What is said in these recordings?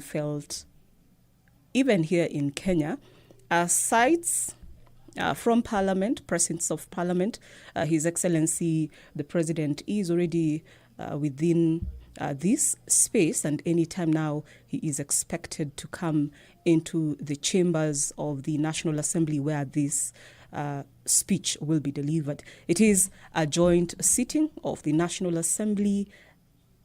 felt even here in Kenya, sites from Parliament, presence of Parliament. His Excellency, the President, is already within this space, and anytime now he is expected to come into the chambers of the National Assembly where this speech will be delivered. It is a joint sitting of the National Assembly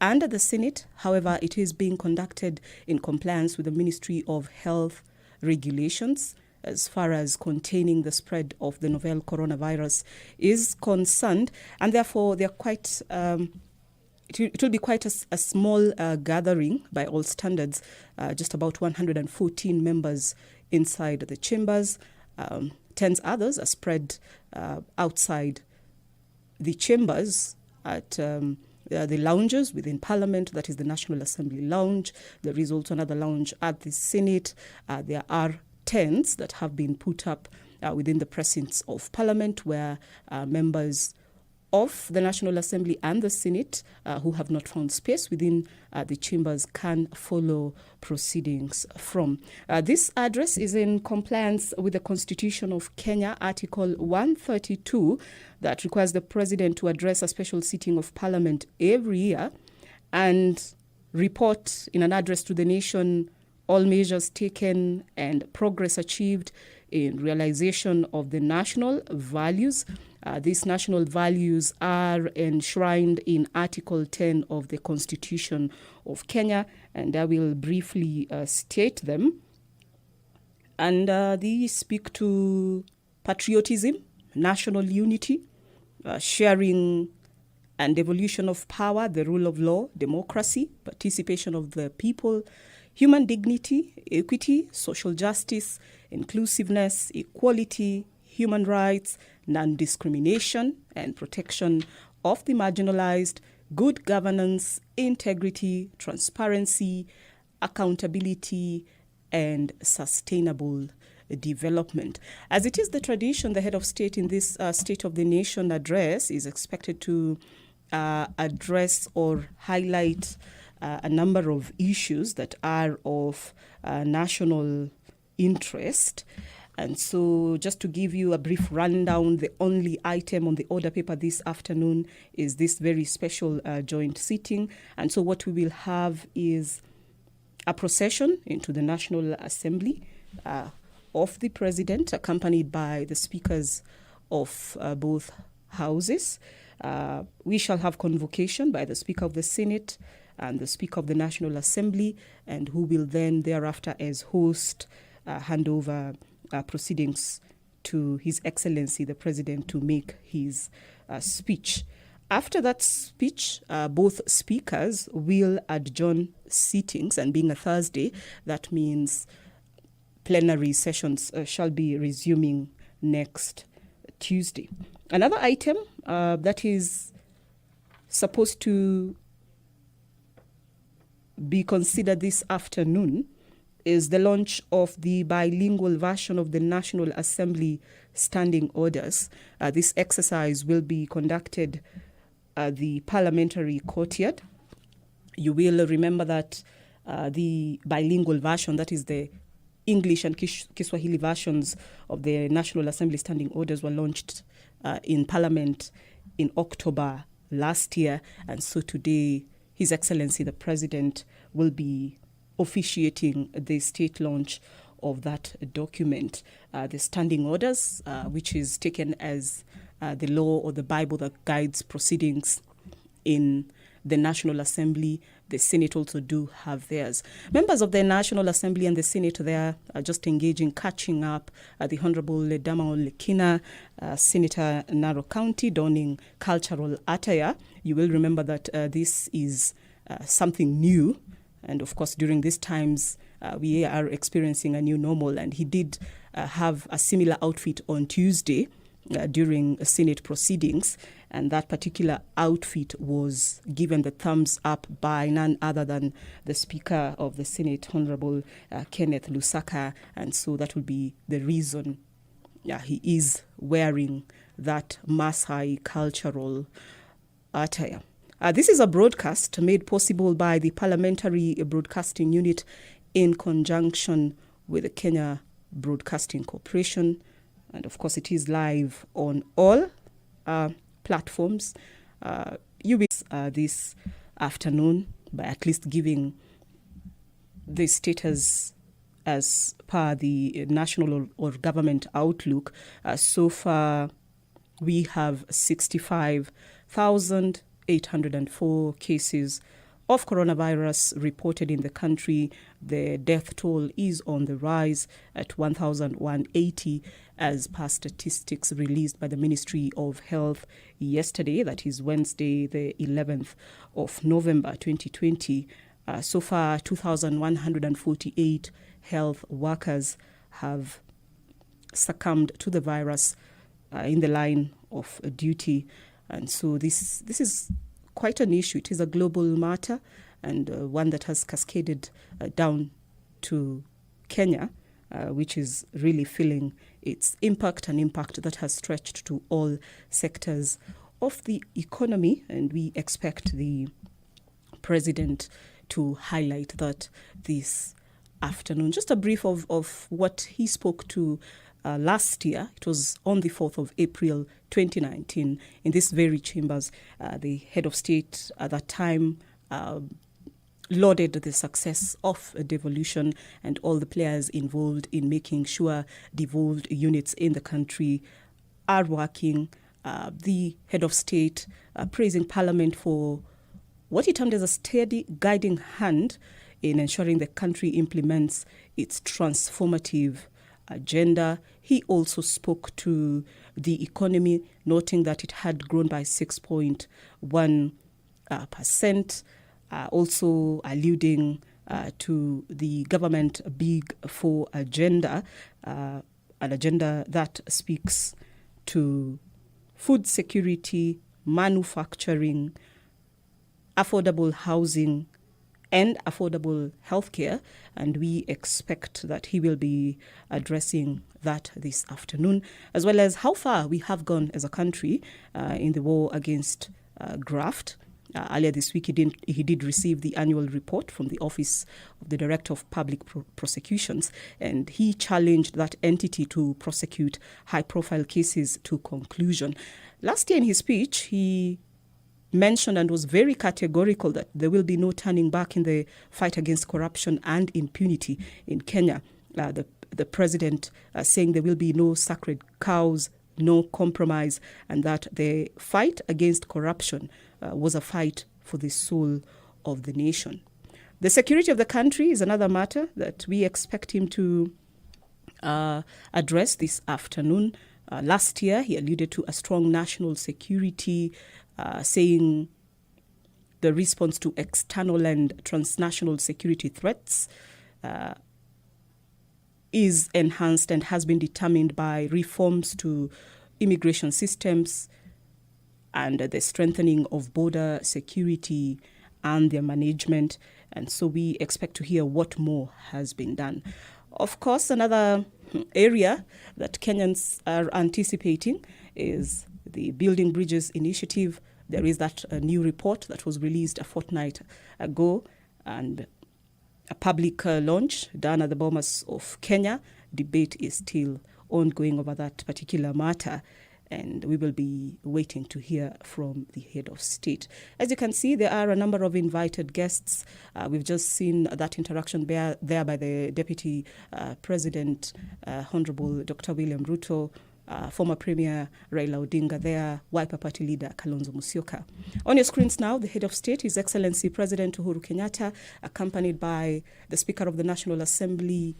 and the Senate. However, it is being conducted in compliance with the Ministry of Health regulations as far as containing the spread of the novel coronavirus is concerned, and therefore they're quite it will be quite a small gathering by all standards, just about 114 members inside the chambers. 10 others are spread outside the chambers at the lounges within Parliament, that is the National Assembly lounge. There is also another lounge at the Senate. There are tents that have been put up within the presence of Parliament where members of the National Assembly and the Senate who have not found space within the chambers can follow proceedings from. This address is in compliance with the Constitution of Kenya, Article 132, that requires the President to address a special sitting of Parliament every year and report in an address to the nation all measures taken and progress achieved in realization of the national values. These national values are enshrined in Article 10 of the Constitution of Kenya, and I will briefly state them. And these speak to patriotism, national unity, sharing and evolution of power, the rule of law, democracy, participation of the people, human dignity, equity, social justice, inclusiveness, equality, human rights, non-discrimination, and protection of the marginalized, good governance, integrity, transparency, accountability, and sustainable development. As it is the tradition, the head of state in this State of the Nation address is expected to address or highlight a number of issues that are of national interest. And so just to give you a brief rundown, the only item on the order paper this afternoon is this very special joint sitting. And so what we will have is a procession into the National Assembly of the President, accompanied by the speakers of both houses. We shall have convocation by the Speaker of the Senate and the Speaker of the National Assembly, and who will then thereafter as host hand over proceedings to His Excellency the President to make his speech. After that speech, both speakers will adjourn sittings, and being a Thursday, that means plenary sessions shall be resuming next Tuesday. Another item that is supposed to be considered this afternoon is the launch of the bilingual version of the National Assembly Standing Orders. This exercise will be conducted at the Parliamentary Courtyard. You will remember that the bilingual version, that is the English and Kiswahili versions of the National Assembly Standing Orders, were launched in Parliament in October last year. And so today, His Excellency the President will be officiating the state launch of that document. The standing orders, which is taken as the law or the Bible that guides proceedings in the National Assembly. The Senate also do have theirs. Members of the National Assembly and the Senate there are just engaging, catching up. The Honorable Dama Lekina, Senator Narok County, donning cultural attire. You will remember that this is something new. And of course, during these times, we are experiencing a new normal. And he did have a similar outfit on Tuesday during Senate proceedings. And that particular outfit was given the thumbs up by none other than the Speaker of the Senate, Honorable Kenneth Lusaka. And so that will be the reason he is wearing that Maasai cultural attire. This is a broadcast made possible by the Parliamentary Broadcasting Unit in conjunction with the Kenya Broadcasting Corporation. And of course, it is live on all platforms. You will this afternoon by at least giving the status as per the national or government outlook. So far, we have 65,804 cases of coronavirus reported in the country. The death toll is on the rise at 1,180 as per statistics released by the Ministry of Health yesterday, that is Wednesday, the 11th of November 2020. So far, 2,148 health workers have succumbed to the virus in the line of duty. And so this is quite an issue. It is a global matter and one that has cascaded down to Kenya, which is really feeling its impact, an impact that has stretched to all sectors of the economy. And we expect the president to highlight that this afternoon. Just a brief of what he spoke to last year. It was on the 4th of April 2019 in this very chambers. The head of state at that time lauded the success of devolution and all the players involved in making sure devolved units in the country are working. The head of state praising Parliament for what he termed as a steady guiding hand in ensuring the country implements its transformative agenda. He also spoke to the economy, noting that it had grown by 6.1%, also alluding to the government Big Four agenda, an agenda that speaks to food security, manufacturing, affordable housing, and affordable healthcare, and we expect that he will be addressing that this afternoon, as well as how far we have gone as a country in the war against graft. Earlier this week, he did receive the annual report from the Office of the Director of Public Prosecutions, and he challenged that entity to prosecute high-profile cases to conclusion. Last year in his speech, he mentioned and was very categorical that there will be no turning back in the fight against corruption and impunity in Kenya. The president saying there will be no sacred cows, no compromise, and that the fight against corruption was a fight for the soul of the nation. The security of the country is another matter that we expect him to address this afternoon. Last year, he alluded to a strong national security, saying the response to external and transnational security threats is enhanced and has been determined by reforms to immigration systems and the strengthening of border security and their management. And so we expect to hear what more has been done. Of course, another area that Kenyans are anticipating is the Building Bridges initiative. There is that new report that was released a fortnight ago, and a public launch done at the Bomas of Kenya. Debate is still ongoing over that particular matter, and we will be waiting to hear from the head of state. As you can see, there are a number of invited guests. We've just seen that interaction there by the Deputy President, Honorable Dr. William Ruto, former Premier Raila Odinga there, Wiper Party leader Kalonzo Musyoka. On your screens now, the head of state, His Excellency President Uhuru Kenyatta, accompanied by the Speaker of the National Assembly,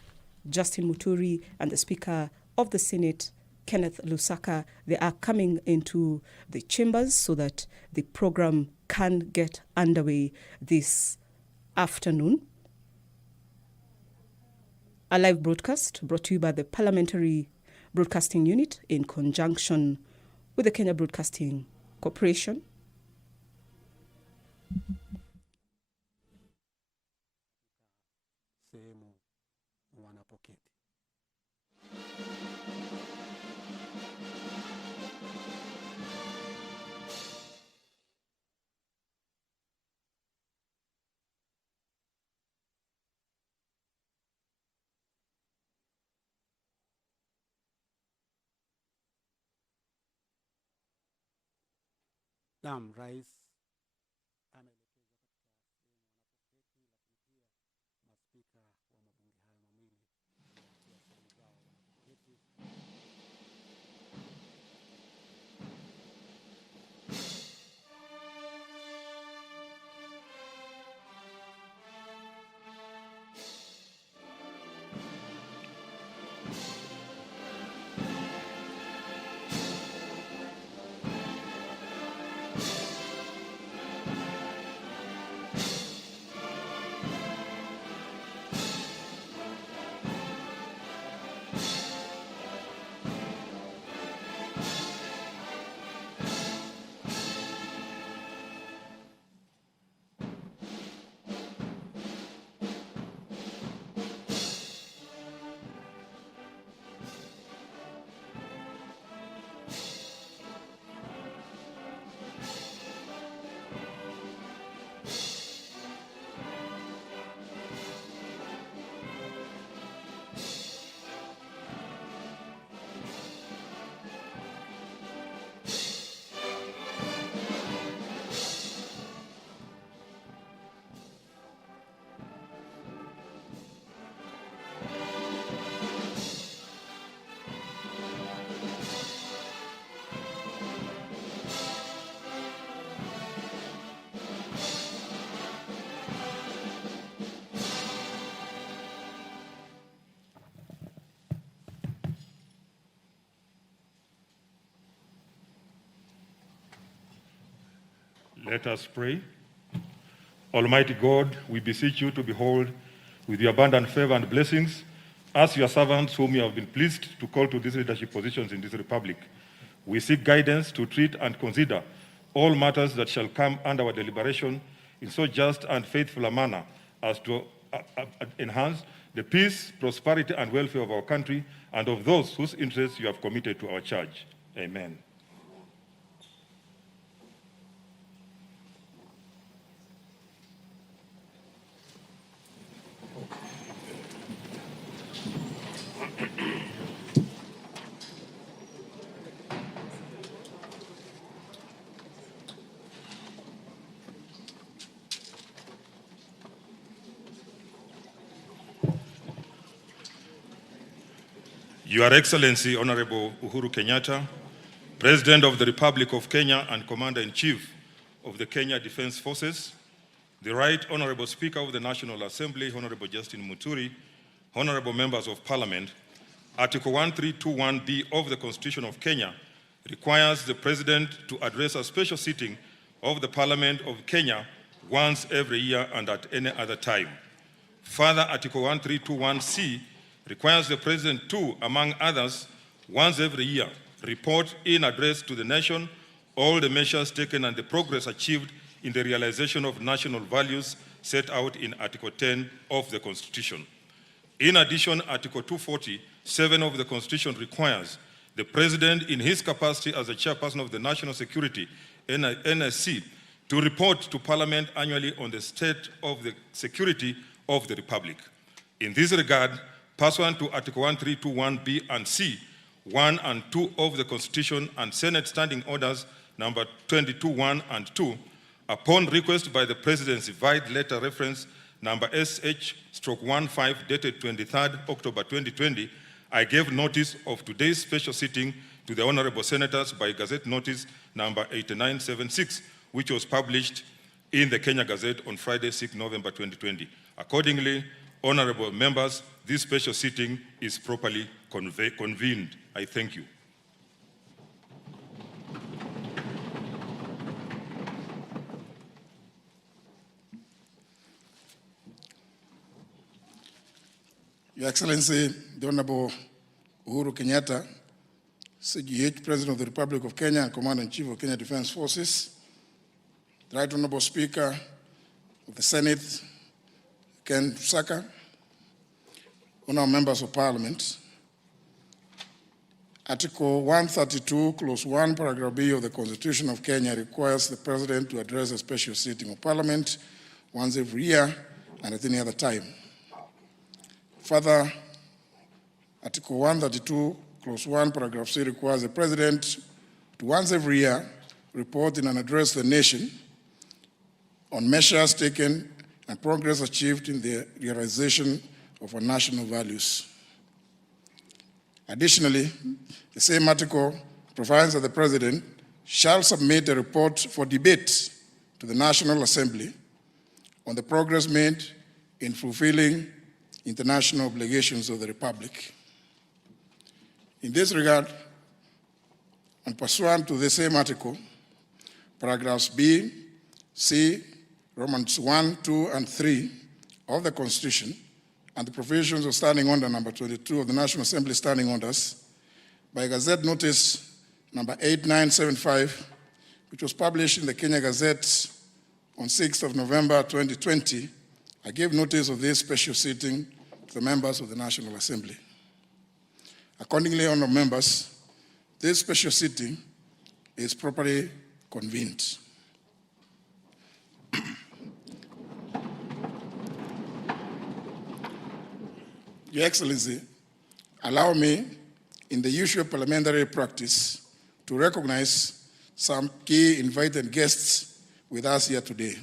Justin Muturi, and the Speaker of the Senate, Kenneth Lusaka. They are coming into the chambers so that the program can get underway this afternoon. A live broadcast brought to you by the Parliamentary Broadcasting Unit in conjunction with the Kenya Broadcasting Corporation. Naam, Rais anaelekeza katika sehemu wanapoketi maspika wa mabunge hayo mawili kuachia sehemu zao wanapoketi. Let us pray. Almighty God, we beseech you to behold with your abundant favor and blessings as your servants whom you have been pleased to call to these leadership positions in this republic. We seek guidance to treat and consider all matters that shall come under our deliberation in so just and faithful a manner as to enhance the peace, prosperity, and welfare of our country and of those whose interests you have committed to our charge. Amen. Your Excellency, Honorable Uhuru Kenyatta, President of the Republic of Kenya and Commander-in-Chief of the Kenya Defense Forces, the Right Honorable Speaker of the National Assembly, Honorable Justin Muturi, Honorable Members of Parliament, Article 1321B of the Constitution of Kenya requires the President to address a special sitting of the Parliament of Kenya once every year and at any other time. Further, Article 1321C requires the President to, among others, once every year, report in address to the nation all the measures taken and the progress achieved in the realization of national values set out in Article 10 of the Constitution. In addition, Article 247 of the Constitution requires the President, in his capacity as the Chairperson of the National Security, NSC, to report to Parliament annually on the state of the security of the Republic. In this regard, pursuant to Article 1321B and C, 1 and 2 of the Constitution and Senate Standing Orders number 22.1 and 2, upon request by the Presidency via letter reference number SH/15 dated 23rd October 2020, I gave notice of today's special sitting to the Honorable Senators by Gazette Notice number 8976, which was published in the Kenya Gazette on Friday, 6 November 2020. Accordingly, Honorable members, this special sitting is properly convened. I thank you. Your Excellency, the Honorable Uhuru Kenyatta, CGH, President of the Republic of Kenya and Commander-in-Chief of Kenya Defense Forces, the Right Honorable Speaker of the Senate, Ken Saka, Honorable Members of Parliament, Article 132, Clause 1, Paragraph B of the Constitution of Kenya requires the President to address a special sitting of Parliament once every year and at any other time. Further, Article 132, Clause 1, Paragraph C requires the President to once every year report in an address to the nation on measures taken and progress achieved in the realization of our national values. Additionally, the same article provides that the President shall submit a report for debate to the National Assembly on the progress made in fulfilling international obligations of the Republic. In this regard, and pursuant to the same article, paragraphs B, C, Romans 1, 2, and 3 of the Constitution, and the provisions of Standing Order number 22 of the National Assembly Standing Orders, by Gazette Notice number 8975, which was published in the Kenya Gazette on 6th of November 2020, I gave notice of this special sitting to the members of the National Assembly. Accordingly, honourable members, this special sitting is properly convened. Your Excellency, allow me, in the usual parliamentary practice, to recognize some key invited guests with us here today.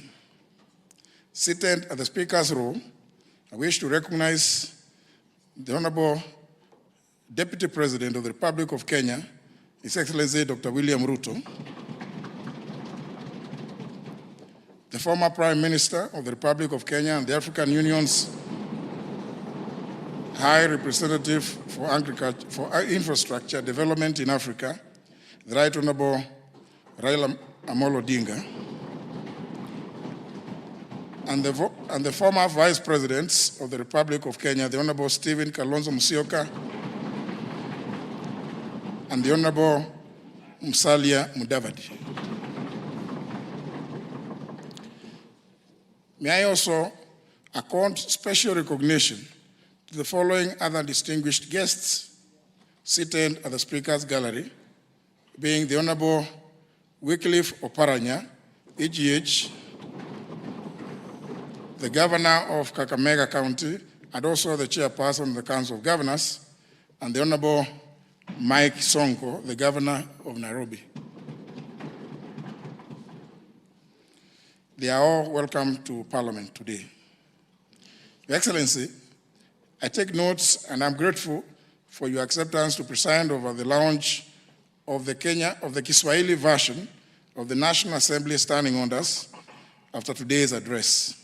Seated at the Speaker's row, I wish to recognize the Honourable Deputy President of the Republic of Kenya, His Excellency Dr. William Ruto, the former Prime Minister of the Republic of Kenya and the African Union's High Representative for Infrastructure Development in Africa, the Right Honourable Raila Amolo Odinga, and the former Vice Presidents of the Republic of Kenya, the Honourable Stephen Kalonzo Musyoka and the Honourable Musalia Mudavadi. May I also accord special recognition to the following other distinguished guests seated at the Speaker's Gallery, being the Honourable Wycliffe Oparanya, EGH, the Governor of Kakamega County, and also the Chairperson of the Council of Governors, and the Honourable Mike Sonko, the Governor of Nairobi. They are all welcome to Parliament today. Your Excellency, I take notes and I'm grateful for your acceptance to preside over the launch of the Kiswahili version of the National Assembly Standing Orders after today's address.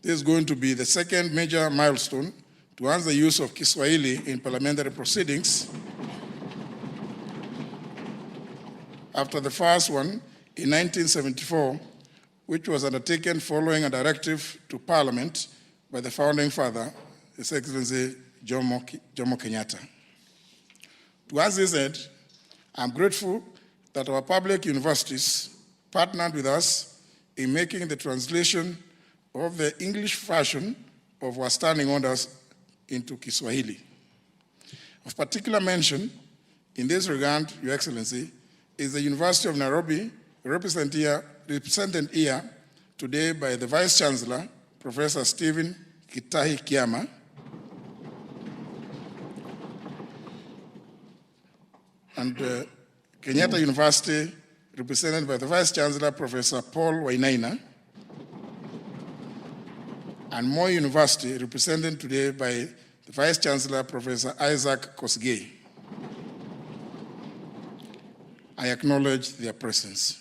This is going to be the second major milestone towards the use of Kiswahili in parliamentary proceedings after the first one in 1974, which was undertaken following a directive to Parliament by the founding father, His Excellency Jomo Kenyatta. Towards this end, I'm grateful that our public universities partnered with us in making the translation of the English version of our standing orders into Kiswahili. Of particular mention in this regard, Your Excellency, is the University of Nairobi, represented here today by the Vice Chancellor, Professor Stephen Kitahi Kiama, and Kenyatta University, represented by the Vice Chancellor, Professor Paul Wainaina, and Moi University, represented today by the Vice Chancellor, Professor Isaac Kosgei. I acknowledge their presence.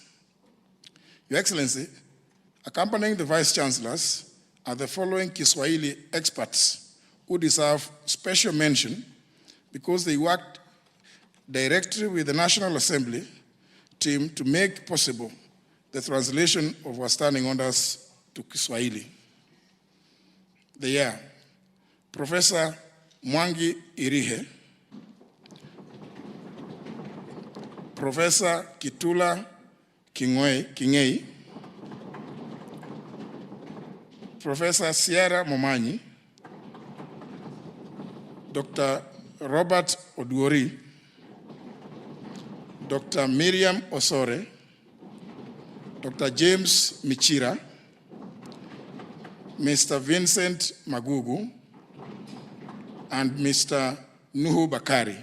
Your Excellency, accompanying the Vice Chancellors are the following Kiswahili experts who deserve special mention because they worked directly with the National Assembly team to make possible the translation of our standing orders to Kiswahili. They are Professor Mwangi Irihe, Professor Kitula Kingei, Professor Sierra Momanyi, Dr. Robert Oduori, Dr. Miriam Osore, Dr. James Michira, Mr. Vincent Magugu, and Mr. Nuhu Bakari.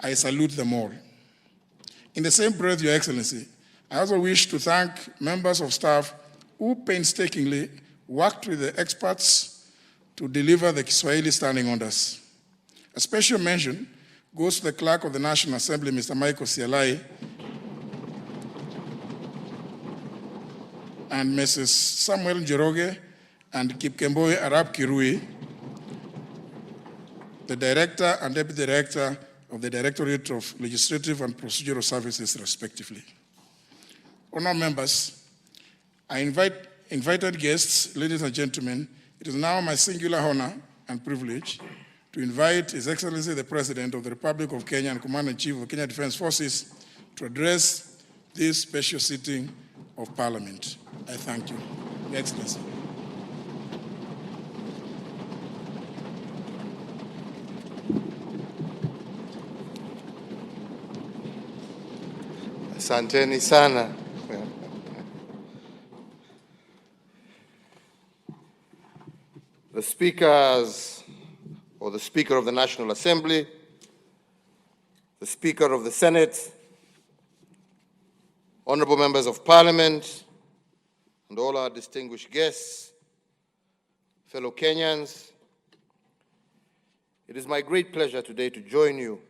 I salute them all. In the same breath, Your Excellency, I also wish to thank members of staff who painstakingly worked with the experts to deliver the Kiswahili standing orders. A special mention goes to the Clerk of the National Assembly, Mr. Michael Sialai, and Mrs. Samuel Njoroge and Kipkemboi Arab Kirui, the Director and Deputy Director of the Directorate of Legislative and Procedural Services, respectively. Honored members, invited guests, ladies and gentlemen, it is now my singular honor and privilege to invite His Excellency the President of the Republic of Kenya and Commander-in-Chief of the Kenya Defense Forces to address this special sitting of Parliament. I thank you, Your Excellency. Asanteni sana. The speakers, or the Speaker of the National Assembly, the Speaker of the Senate, honorable members of Parliament, and all our distinguished guests, fellow Kenyans, it is my great pleasure today to join you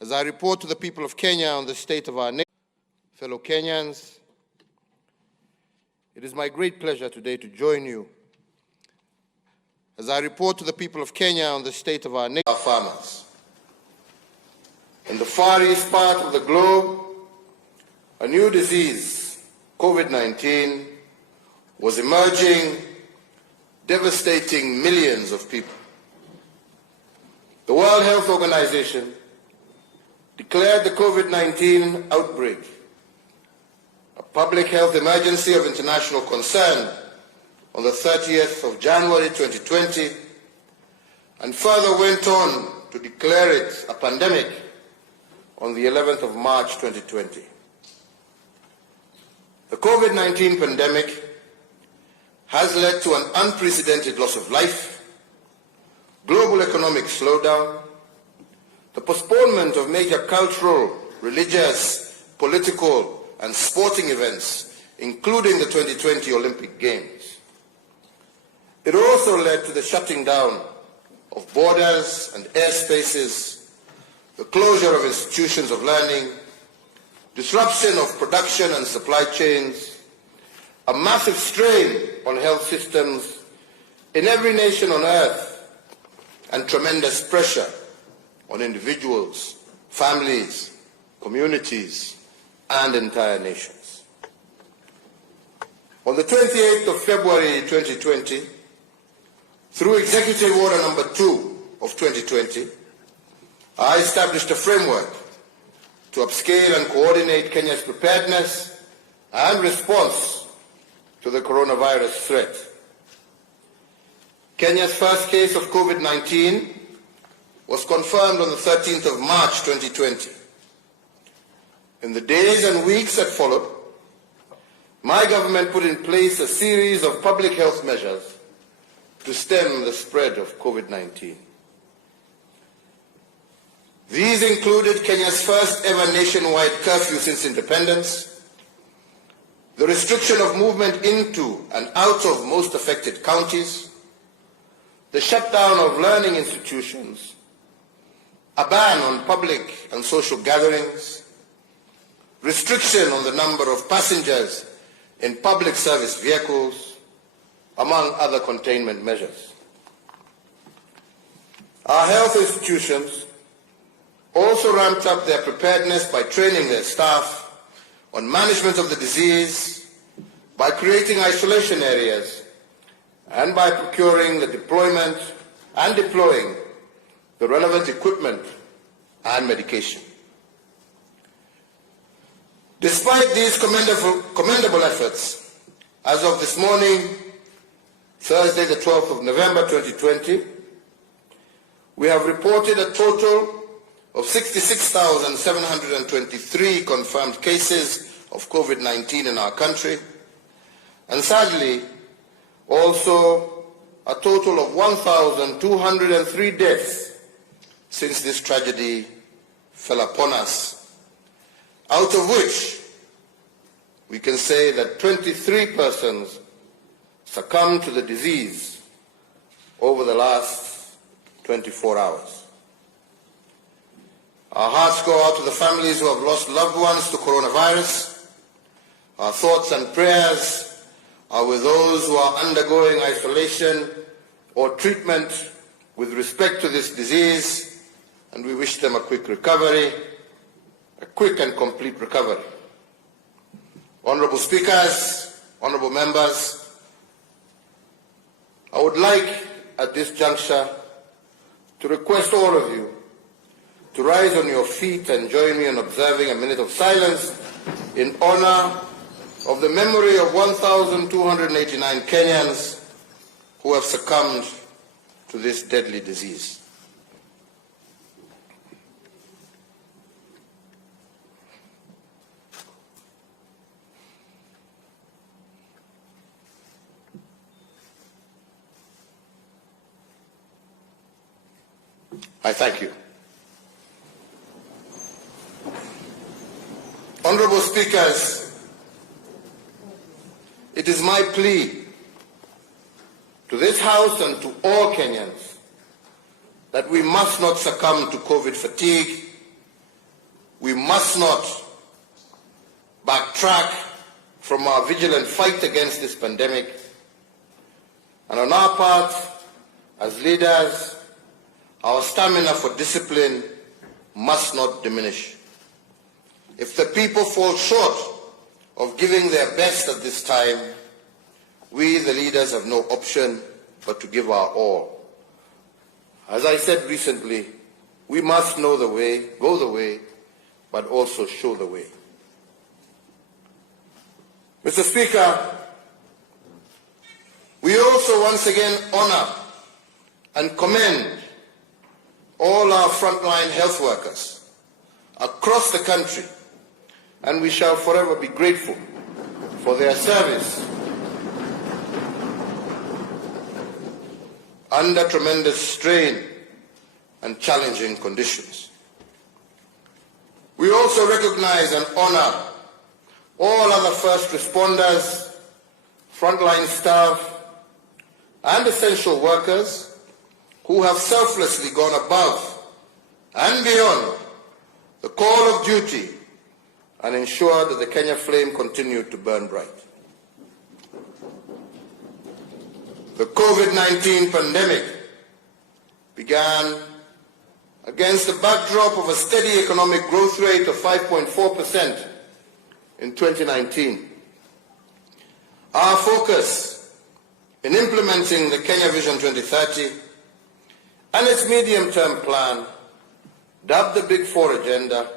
as I report to the people of Kenya on the state of our nation. Fellow Kenyans, it is my great pleasure today to join you as I report to the people of Kenya on the state of our nation. Our farmers. In the far east part of the globe, a new disease, COVID-19, was emerging, devastating millions of people. The World Health Organization declared the COVID-19 outbreak a public health emergency of international concern on the 30th of January 2020, and further went on to declare it a pandemic on the 11th of March 2020. The COVID-19 pandemic has led to an unprecedented loss of life, global economic slowdown, the postponement of major cultural, religious, political, and sporting events, including the 2020 Olympic Games. It also led to the shutting down of borders and airspaces, the closure of institutions of learning, disruption of production and supply chains, a massive strain on health systems in every nation on earth, and tremendous pressure on individuals, families, communities, and entire nations. On the 28th of February 2020, through Executive Order Number 2 of 2020, I established a framework to upscale and coordinate Kenya's preparedness and response to the coronavirus threat. Kenya's first case of COVID-19 was confirmed on the 13th of March 2020. In the days and weeks that followed, my government put in place a series of public health measures to stem the spread of COVID-19. These included Kenya's first ever nationwide curfew since independence, the restriction of movement into and out of most affected counties, the shutdown of learning institutions, a ban on public and social gatherings, restriction on the number of passengers in public service vehicles, among other containment measures. Our health institutions also ramped up their preparedness by training their staff on management of the disease, by creating isolation areas, and by procuring the deployment and deploying the relevant equipment and medication. Despite these commendable efforts, as of this morning, Thursday the 12th of November 2020, we have reported a total of 66,723 confirmed cases of COVID-19 in our country, and sadly, also a total of 1,203 deaths since this tragedy fell upon us, out of which we can say that 23 persons succumbed to the disease over the last 24 hours. Our hearts go out to the families who have lost loved ones to coronavirus. Our thoughts and prayers are with those who are undergoing isolation or treatment with respect to this disease, and we wish them a quick recovery, a quick and complete recovery. Honorable Speakers, honorable members, I would like at this juncture to request all of you to rise on your feet and join me in observing a minute of silence in honor of the memory of 1,289 Kenyans who have succumbed to this deadly disease. I thank you. Honorable Speakers, it is my plea to this House and to all Kenyans that we must not succumb to COVID fatigue. We must not backtrack from our vigilant fight against this pandemic. And on our part, as leaders, our stamina for discipline must not diminish. If the people fall short of giving their best at this time, we, the leaders, have no option but to give our all. As I said recently, we must know the way, go the way, but also show the way. Mr. Speaker, we also once again honor and commend all our frontline health workers across the country, and we shall forever be grateful for their service under tremendous strain and challenging conditions. We also recognize and honor all other first responders, frontline staff, and essential workers who have selflessly gone above and beyond the call of duty and ensured that the Kenya flame continued to burn bright. The COVID-19 pandemic began against the backdrop of a steady economic growth rate of 5.4% in 2019. Our focus in implementing the Kenya Vision 2030 and its medium-term plan, dubbed the Big Four Agenda,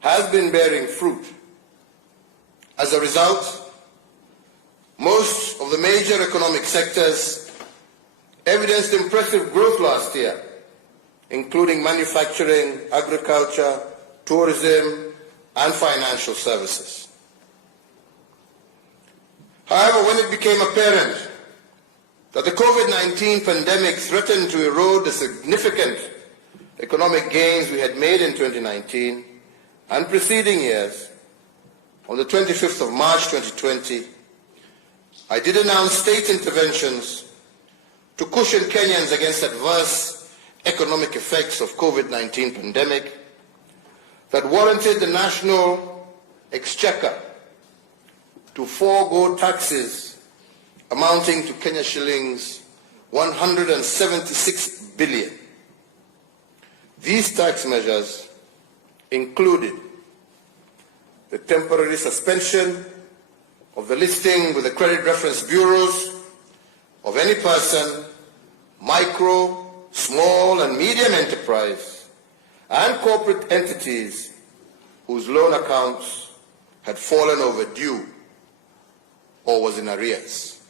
has been bearing fruit. As a result, most of the major economic sectors evidenced impressive growth last year, including manufacturing, agriculture, tourism, and financial services. However, when it became apparent that the COVID-19 pandemic threatened to erode the significant economic gains we had made in 2019 and preceding years, on the 25th of March 2020, I did announce state interventions to cushion Kenyans against adverse economic effects of COVID-19 pandemic that warranted the national exchequer to forego taxes amounting to Kenya shillings 176 billion. These tax measures included the temporary suspension of the listing with the credit reference bureaus of any person, micro, small and medium enterprise, and corporate entities whose loan accounts had fallen overdue or was in arrears.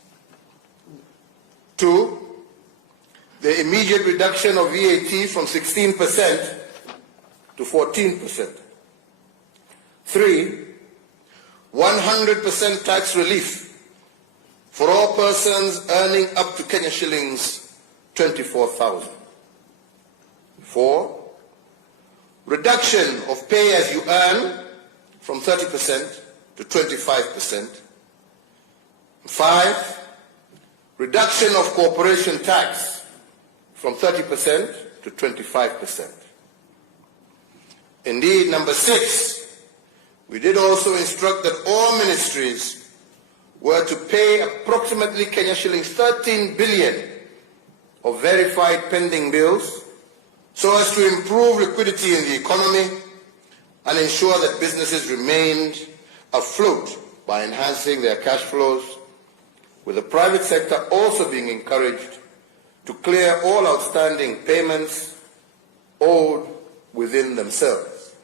2, the immediate reduction of VAT from 16% to 14%. 3, 100% tax relief for all persons earning up to Kenya shillings 24,000. 4. Reduction of pay as you earn from 30% to 25%. 5. Reduction of corporation tax from 30% to 25%. Indeed, number 6, we did also instruct that all ministries were to pay approximately Kenya shillings 13 billion of verified pending bills so as to improve liquidity in the economy and ensure that businesses remained afloat by enhancing their cash flows, with the private sector also being encouraged to clear all outstanding payments owed within themselves.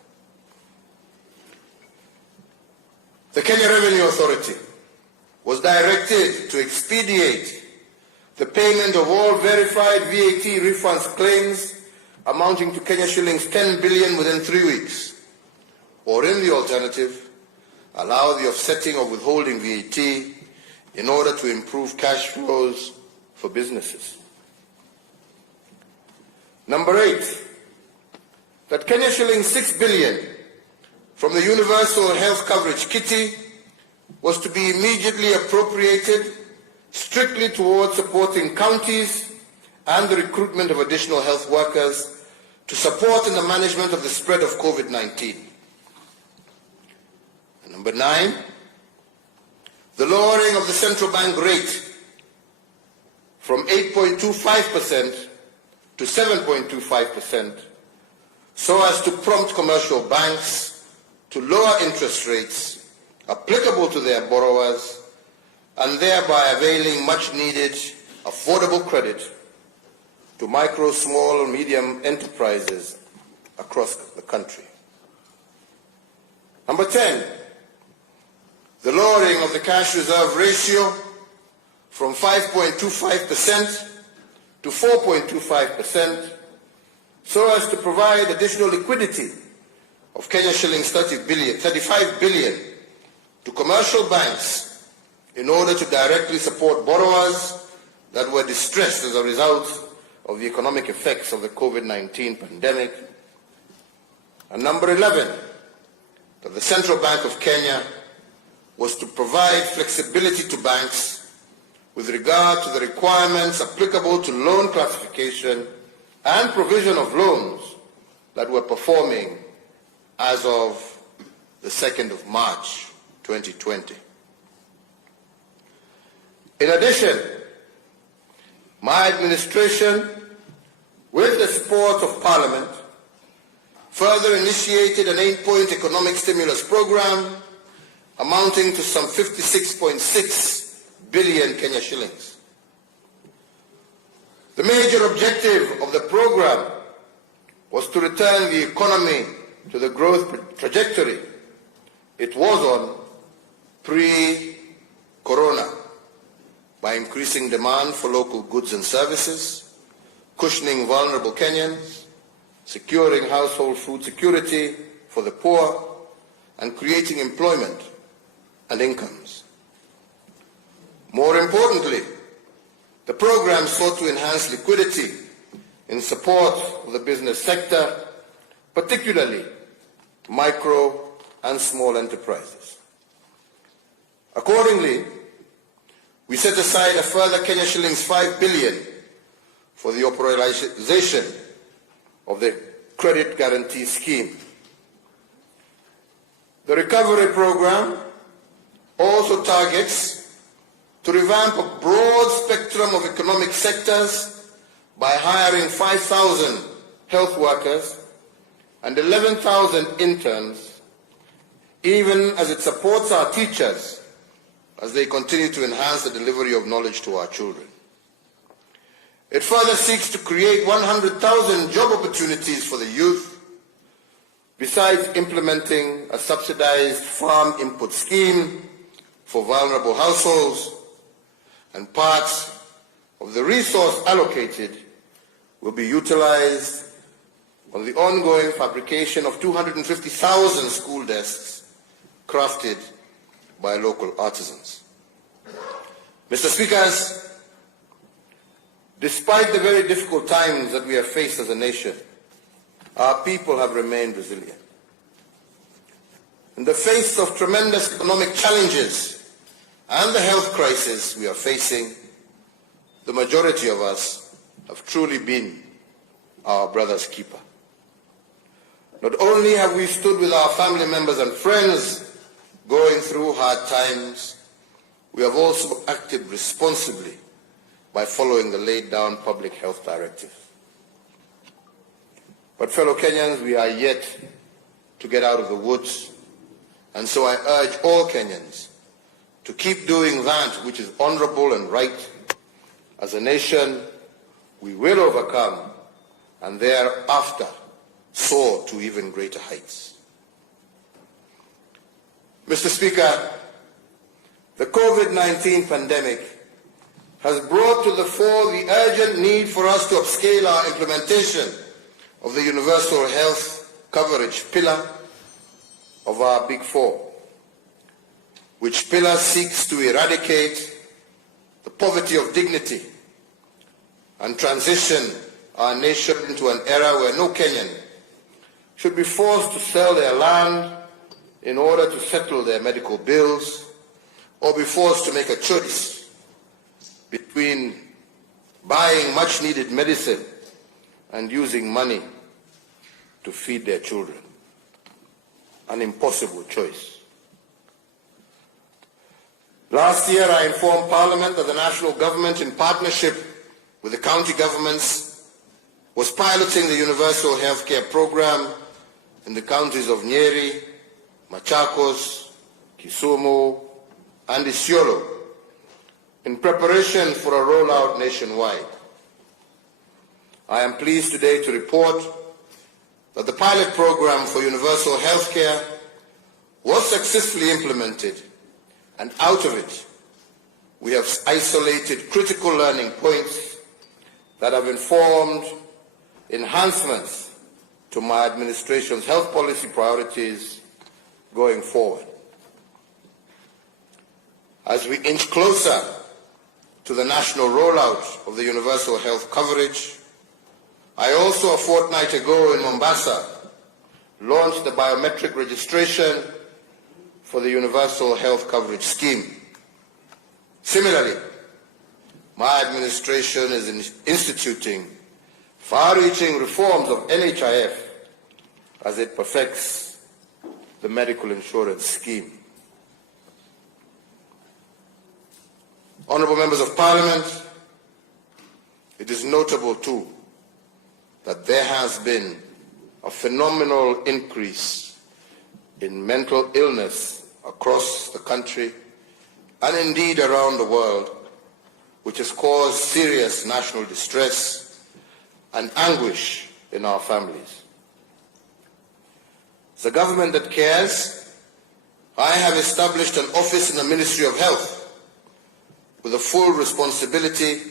The Kenya Revenue Authority was directed to expedite the payment of all verified VAT refunds claims amounting to Kenya shillings 10 billion within 3 weeks, or in the alternative, allow the offsetting of withholding VAT in order to improve cash flows for businesses. Number 8, that Kenya shillings 6 billion from the Universal Health Coverage Kitty was to be immediately appropriated strictly towards supporting counties and the recruitment of additional health workers to support in the management of the spread of COVID-19. And number 9, the lowering of the central bank rate from 8.25% to 7.25% so as to prompt commercial banks to lower interest rates applicable to their borrowers and thereby availing much needed affordable credit to micro, small, and medium enterprises across the country. Number 10, the lowering of the cash reserve ratio from 5.25% to 4.25% so as to provide additional liquidity of Kenya shillings 35 billion to commercial banks in order to directly support borrowers that were distressed as a result of the economic effects of the COVID-19 pandemic. And number 11, that the Central Bank of Kenya was to provide flexibility to banks with regard to the requirements applicable to loan classification and provision of loans that were performing as of the 2nd of March 2020. In addition, my administration, with the support of Parliament, further initiated an Endpoint economic stimulus program amounting to some 56.6 billion Kenya shillings. The major objective of the program was to return the economy to the growth trajectory it was on pre-corona by increasing demand for local goods and services, cushioning vulnerable Kenyans, securing household food security for the poor, and creating employment and incomes. More importantly, the program sought to enhance liquidity in support of the business sector, particularly micro and small enterprises. Accordingly, we set aside a further Kenya shillings 5 billion for the operationalization of the credit guarantee scheme. The recovery program also targets to revamp a broad spectrum of economic sectors by hiring 5,000 health workers and 11,000 interns, even as it supports our teachers as they continue to enhance the delivery of knowledge to our children. It further seeks to create 100,000 job opportunities for the youth, besides implementing a subsidized farm input scheme for vulnerable households, and parts of the resource allocated will be utilized on the ongoing fabrication of 250,000 school desks crafted by local artisans. Mr. Speakers, despite the very difficult times that we have faced as a nation, our people have remained resilient. In the face of tremendous economic challenges and the health crisis we are facing, the majority of us have truly been our brother's keeper. Not only have we stood with our family members and friends going through hard times, we have also acted responsibly by following the laid down public health directive. But fellow Kenyans, we are yet to get out of the woods, and so I urge all Kenyans to keep doing that which is honorable and right. As a nation, we will overcome and thereafter soar to even greater heights. Mr. Speaker, the COVID-19 pandemic has brought to the fore the urgent need for us to upscale our implementation of the universal health coverage pillar of our Big Four, which pillar seeks to eradicate the poverty of dignity and transition our nation into an era where no Kenyan should be forced to sell their land in order to settle their medical bills, or be forced to make a choice between buying much-needed medicine and using money to feed their children. An impossible choice. Last year, I informed Parliament that the national government, in partnership with the county governments, was piloting the universal healthcare program in the counties of Nyeri, Machakos, Kisumu, and Isiolo, in preparation for a rollout nationwide. I am pleased today to report that the pilot program for universal healthcare was successfully implemented, and out of it, we have isolated critical learning points that have informed enhancements to my administration's health policy priorities going forward. As we inch closer to the national rollout of the universal health coverage, I also, a fortnight ago in Mombasa, launched the biometric registration for the universal health coverage scheme. Similarly, my administration is instituting far-reaching reforms of NHIF as it perfects the medical insurance scheme. Honourable Members of Parliament, it is notable too that there has been a phenomenal increase in mental illness across the country and indeed around the world, which has caused serious national distress and anguish in our families. As a government that cares, I have established an office in the Ministry of Health with the full responsibility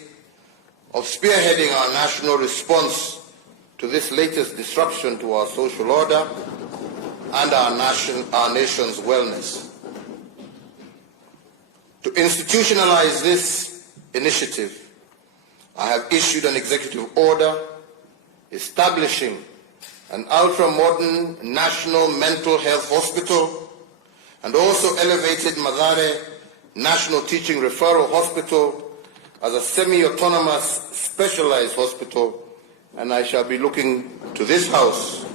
of spearheading our national response to this latest disruption to our social order and our nation's wellness. To institutionalize this initiative, I have issued an executive order establishing an ultra-modern national mental health hospital and also elevated Mathare National Teaching Referral Hospital as a semi-autonomous specialized hospital, and I shall be looking to this House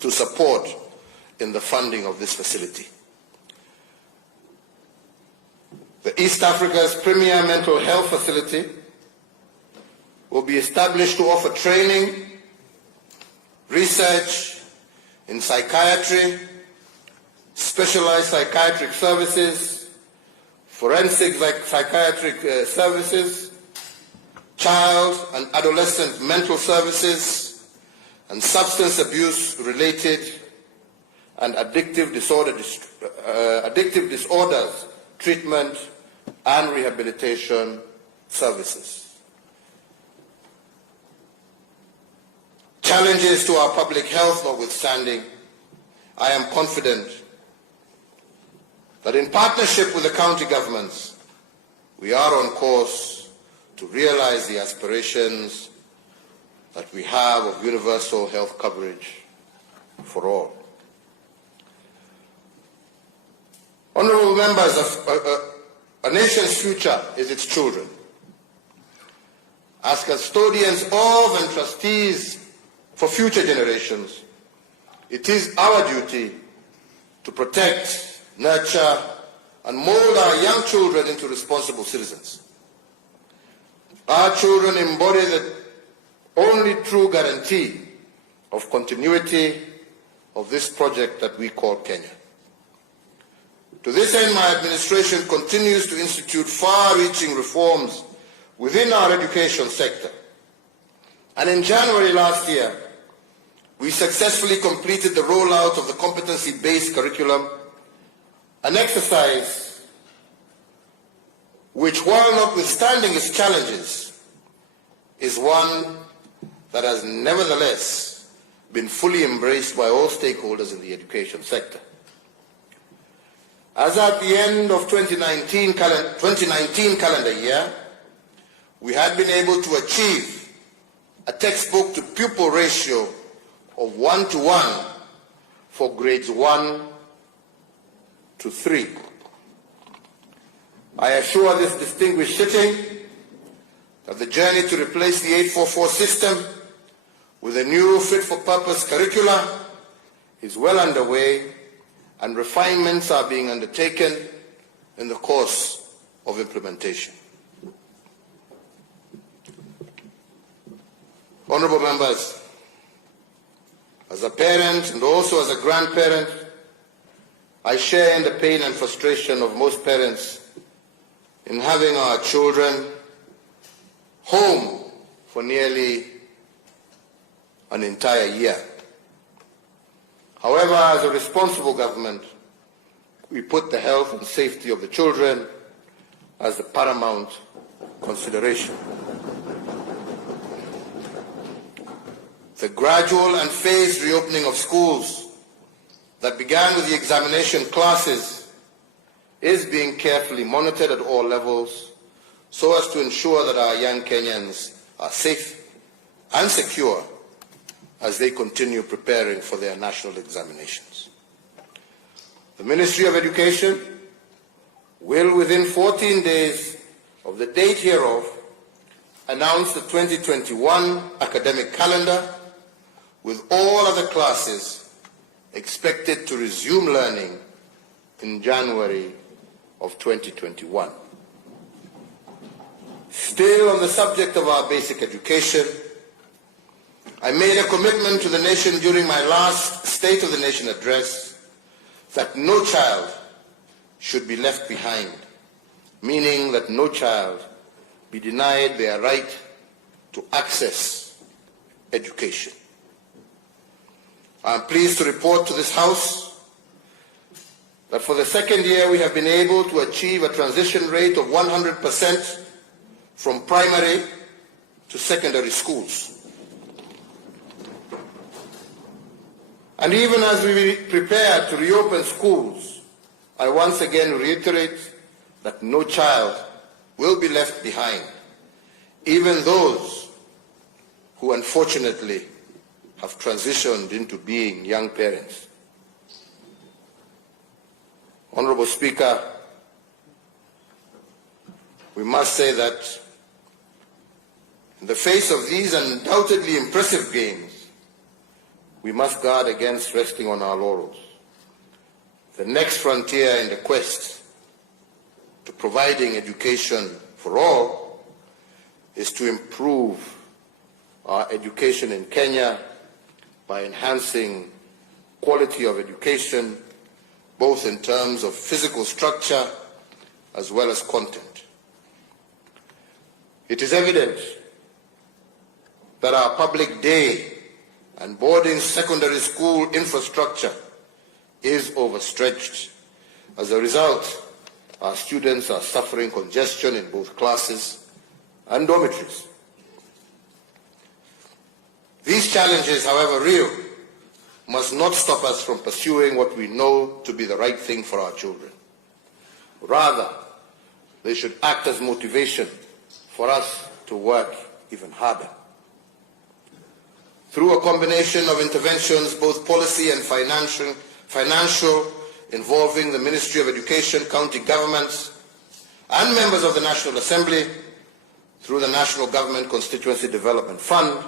to support in the funding of this facility. The East Africa's premier mental health facility will be established to offer training, research in psychiatry, specialized psychiatric services, forensic psychiatric services, child and adolescent mental services, and substance abuse related and addictive disorders treatment and rehabilitation services. Challenges to our public health notwithstanding, I am confident that in partnership with the county governments, we are on course to realize the aspirations that we have of universal health coverage for all. Honourable members, a nation's future is its children. As custodians of and trustees for future generations, it is our duty to protect, nurture, and mold our young children into responsible citizens. Our children embody the only true guarantee of continuity of this project that we call Kenya. To this end, my administration continues to institute far-reaching reforms within our education sector. And in January last year, we successfully completed the rollout of the competency-based curriculum, an exercise which, while notwithstanding its challenges, is one that has nevertheless been fully embraced by all stakeholders in the education sector. As at the end of 2019 calendar year, we had been able to achieve a textbook to pupil ratio of 1:1 for grades 1 to 3. I assure this distinguished sitting that the journey to replace the 844 system with a new fit-for-purpose curricula is well underway, and refinements are being undertaken in the course of implementation. Honourable members, as a parent and also as a grandparent, I share in the pain and frustration of most parents in having our children home for nearly an entire year. However, as a responsible government, we put the health and safety of the children as the paramount consideration. The gradual and phased reopening of schools that began with the examination classes is being carefully monitored at all levels so as to ensure that our young Kenyans are safe and secure as they continue preparing for their national examinations. The Ministry of Education will, within 14 days of the date hereof, announce the 2021 academic calendar, with all other classes expected to resume learning in January of 2021. Still on the subject of our basic education, I made a commitment to the nation during my last State of the Nation address that no child should be left behind, meaning that no child be denied their right to access education. I am pleased to report to this House that for the second year we have been able to achieve a transition rate of 100% from primary to secondary schools. And even as we prepare to reopen schools, I once again reiterate that no child will be left behind, even those who unfortunately have transitioned into being young parents. Honourable Speaker, we must say that in the face of these undoubtedly impressive gains, we must guard against resting on our laurels. The next frontier in the quest to providing education for all is to improve our education in Kenya by enhancing quality of education, both in terms of physical structure as well as content. It is evident that our public day and boarding secondary school infrastructure is overstretched. As a result, our students are suffering congestion in both classes and dormitories. These challenges, however real, must not stop us from pursuing what we know to be the right thing for our children. Rather, they should act as motivation for us to work even harder. through a combination of interventions, both policy and financial, involving the Ministry of Education, county governments, and members of the National Assembly, through the National Government Constituency Development Fund,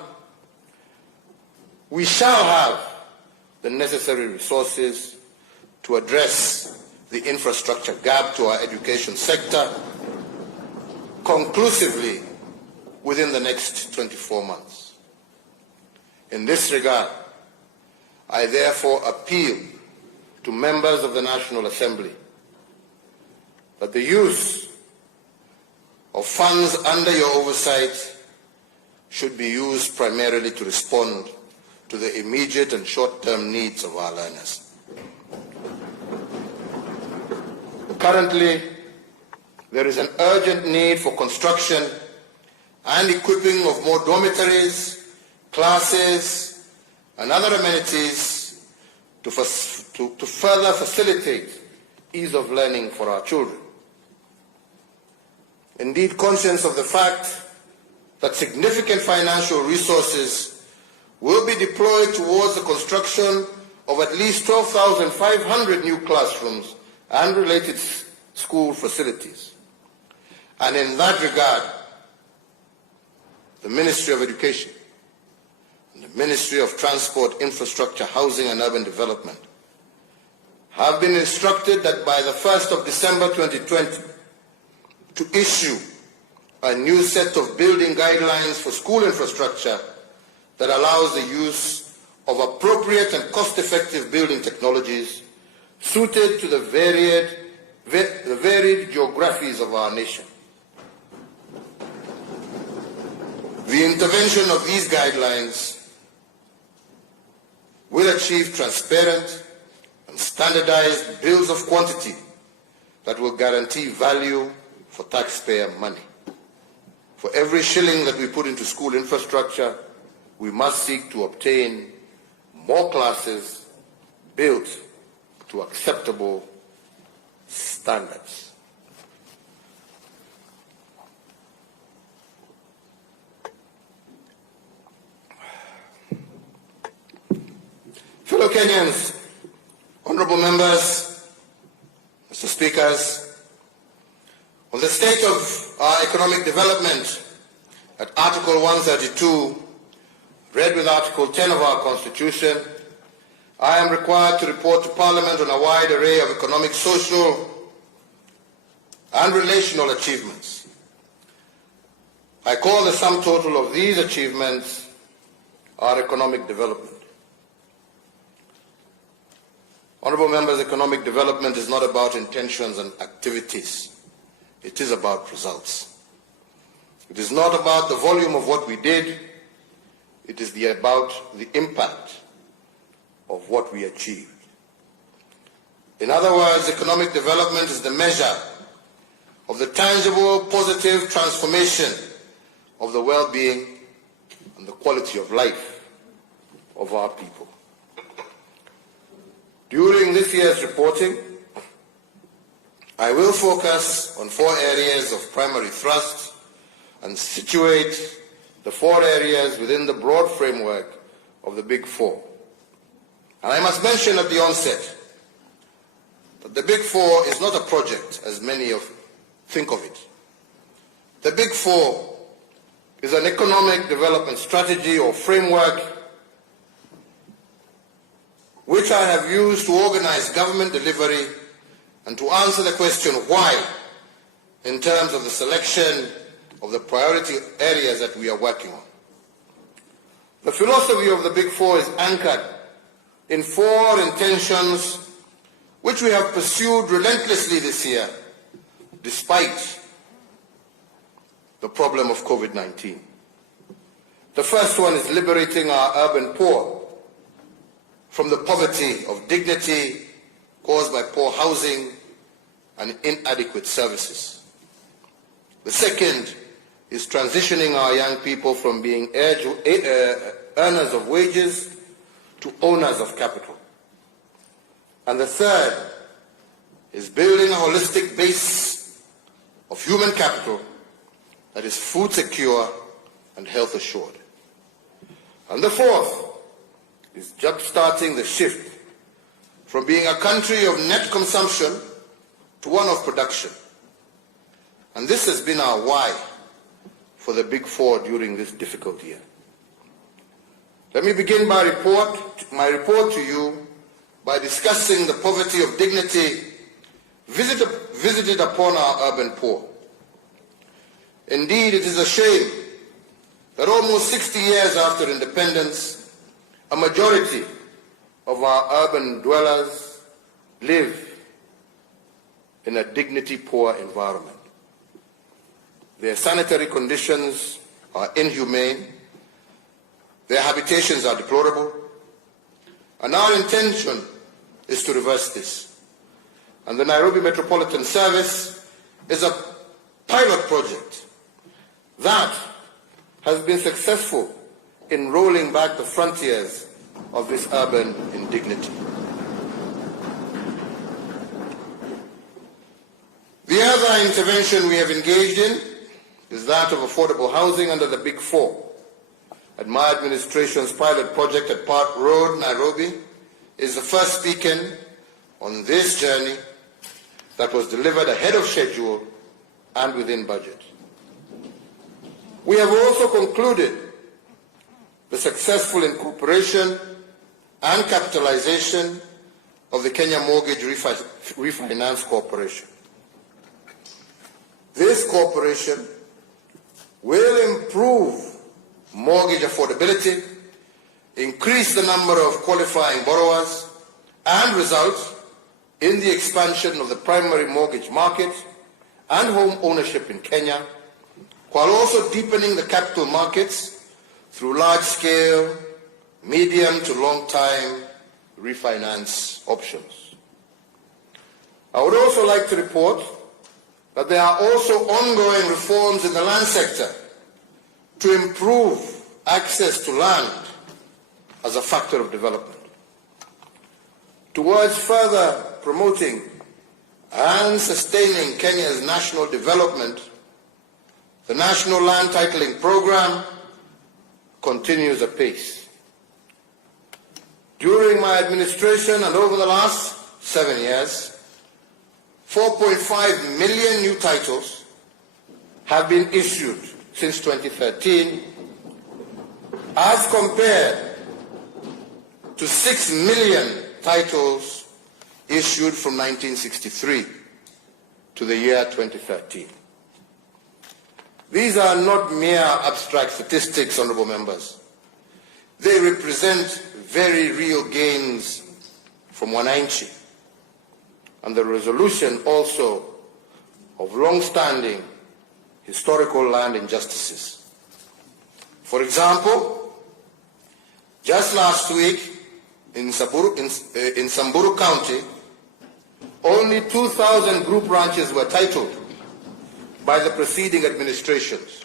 we shall have the necessary resources to address the infrastructure gap to our education sector conclusively within the next 24 months. In this regard, I therefore appeal to members of the National Assembly that the use of funds under your oversight should be used primarily to respond to the immediate and short-term needs of our learners. Currently, there is an urgent need for construction and equipping of more dormitories, classes, and other amenities to further facilitate ease of learning for our children. Indeed, conscious of the fact that significant financial resources will be deployed towards the construction of at least 12,500 new classrooms and related school facilities. And in that regard, the Ministry of Education and the Ministry of Transport, Infrastructure, Housing and Urban Development have been instructed that by the 1st of December 2020 to issue a new set of building guidelines for school infrastructure that allows the use of appropriate and cost-effective building technologies suited to the varied geographies of our nation. The intervention of these guidelines will achieve transparent and standardized bills of quantity that will guarantee value for taxpayer money. For every shilling that we put into school infrastructure, we must seek to obtain more classes built to acceptable standards. Fellow Kenyans, honorable members, Mr. Speakers, on the state of our economic development at Article 132, read with Article 10 of our Constitution, I am required to report to Parliament on a wide array of economic, social, and relational achievements. I call the sum total of these achievements our economic development. Honourable members, economic development is not about intentions and activities. It is about results. It is not about the volume of what we did. It is about the impact of what we achieved. In other words, economic development is the measure of the tangible, positive transformation of the well-being and the quality of life of our people. During this year's reporting, I will focus on 4 areas of primary thrust and situate the 4 areas within the broad framework of the Big Four. And I must mention at the onset that the Big Four is not a project, as many think of it. The Big Four is an economic development strategy or framework which I have used to organize government delivery and to answer the question why in terms of the selection of the priority areas that we are working on. The philosophy of the Big Four is anchored in 4 intentions which we have pursued relentlessly this year despite the problem of COVID-19. The first one is liberating our urban poor from the poverty of dignity caused by poor housing and inadequate services. The second is transitioning our young people from being earners of wages to owners of capital. And the third is building a holistic base of human capital that is food secure and health assured. And the fourth is jump-starting the shift from being a country of net consumption to one of production. And this has been our why for the Big Four during this difficult year. Let me begin my report to you by discussing the poverty of dignity visited upon our urban poor. Indeed, it is a shame that almost 60 years after independence, a majority of our urban dwellers live in a dignity-poor environment. Their sanitary conditions are inhumane, their habitations are deplorable, and our intention is to reverse this. And the Nairobi Metropolitan Service is a pilot project that has been successful in rolling back the frontiers of this urban indignity. The other intervention we have engaged in is that of affordable housing under the Big Four. And my administration's pilot project at Park Road, Nairobi, is the first beacon on this journey that was delivered ahead of schedule and within budget. We have also concluded the successful incorporation and capitalization of the Kenya Mortgage Refinance Corporation. This corporation will improve mortgage affordability, increase the number of qualifying borrowers, and result in the expansion of the primary mortgage market and home ownership in Kenya, while also deepening the capital markets through large-scale, medium to long-time refinance options. I would also like to report that there are also ongoing reforms in the land sector to improve access to land as a factor of development. Towards further promoting and sustaining Kenya's national development, the National Land Titling Program continues apace. During my administration and over the last 7 years, 4.5 million new titles have been issued since 2013, as compared to 6 million titles issued from 1963 to the year 2013. These are not mere abstract statistics, honorable members. They represent very real gains from wananchi and the resolution also of long-standing historical land injustices. For example, just last week in Samburu County, only 2,000 group ranches were titled by the preceding administrations.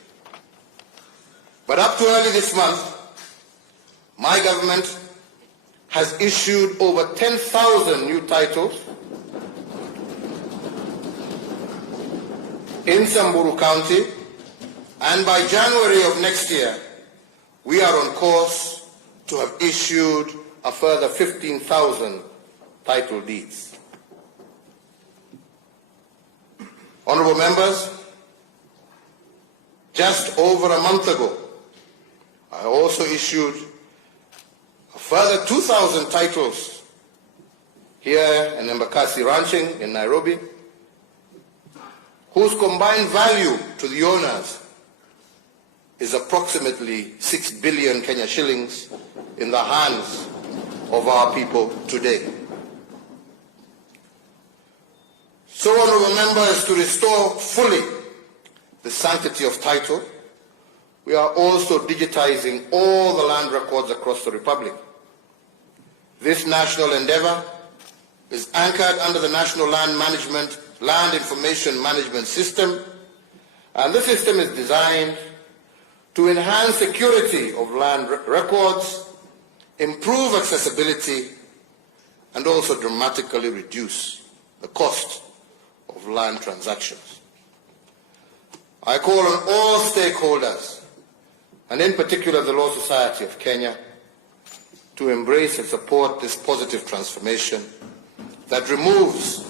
But up to early this month, my government has issued over 10,000 new titles in Samburu County, and by January of next year, we are on course to have issued a further 15,000 title deeds. Honorable members, just over a month ago, I also issued a further 2,000 titles here in Embakasi Ranching in Nairobi, whose combined value to the owners is approximately 6 billion Kenya shillings in the hands of our people today. So, honorable members, to restore fully the sanctity of title, we are also digitizing all the land records across the Republic. This national endeavor is anchored under the National Land Information Management System, and the system is designed to enhance security of land records, improve accessibility, and also dramatically reduce the cost of land transactions. I call on all stakeholders and in particular the Law Society of Kenya, to embrace and support this positive transformation that removes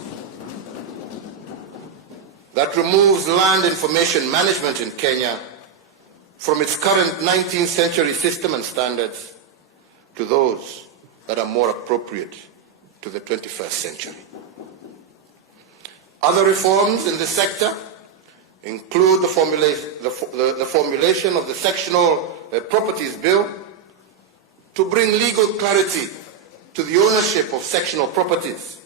land information management in Kenya from its current 19th century system and standards to those that are more appropriate to the 21st century. Other reforms in this sector include the formulation of the Sectional Properties Bill to bring legal clarity to the ownership of sectional properties.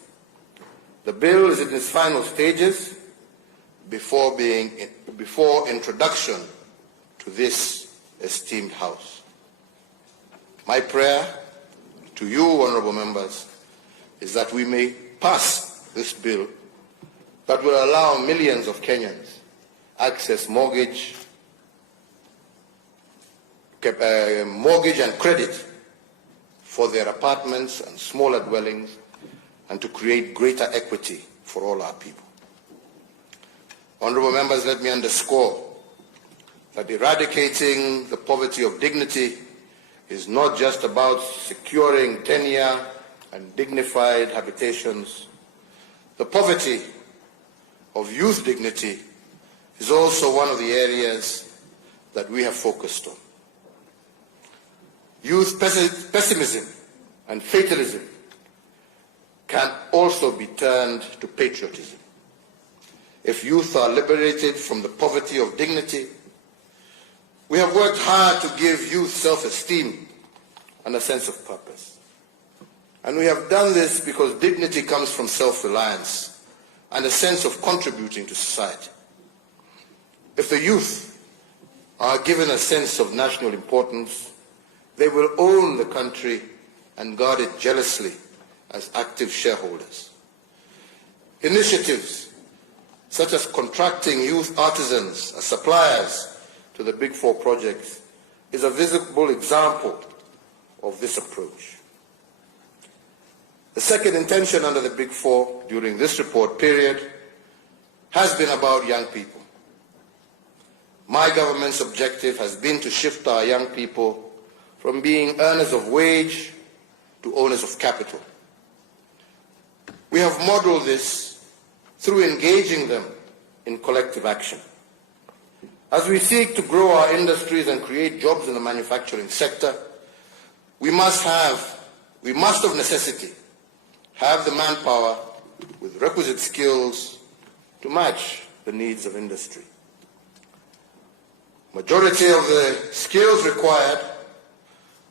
The bill is in its final stages before introduction to this esteemed House. My prayer to you, honourable members, is that we may pass this bill that will allow millions of Kenyans access mortgage and credit for their apartments and smaller dwellings, and to create greater equity for all our people. Honourable members, let me underscore that eradicating the poverty of dignity is not just about securing tenure and dignified habitations. The poverty of youth dignity is also one of the areas that we have focused on. Youth pessimism and fatalism can also be turned to patriotism. If youth are liberated from the poverty of dignity, we have worked hard to give youth self-esteem and a sense of purpose. And we have done this because dignity comes from self-reliance and a sense of contributing to society. If the youth are given a sense of national importance, they will own the country and guard it jealously as active shareholders. Initiatives such as contracting youth artisans as suppliers to the Big Four projects is a visible example of this approach. The second intention under the Big Four during this report period has been about young people. My government's objective has been to shift our young people from being earners of wage to owners of capital. We have modeled this through engaging them in collective action. As we seek to grow our industries and create jobs in the manufacturing sector, we must of necessity have the manpower with requisite skills to match the needs of industry. Majority of the skills required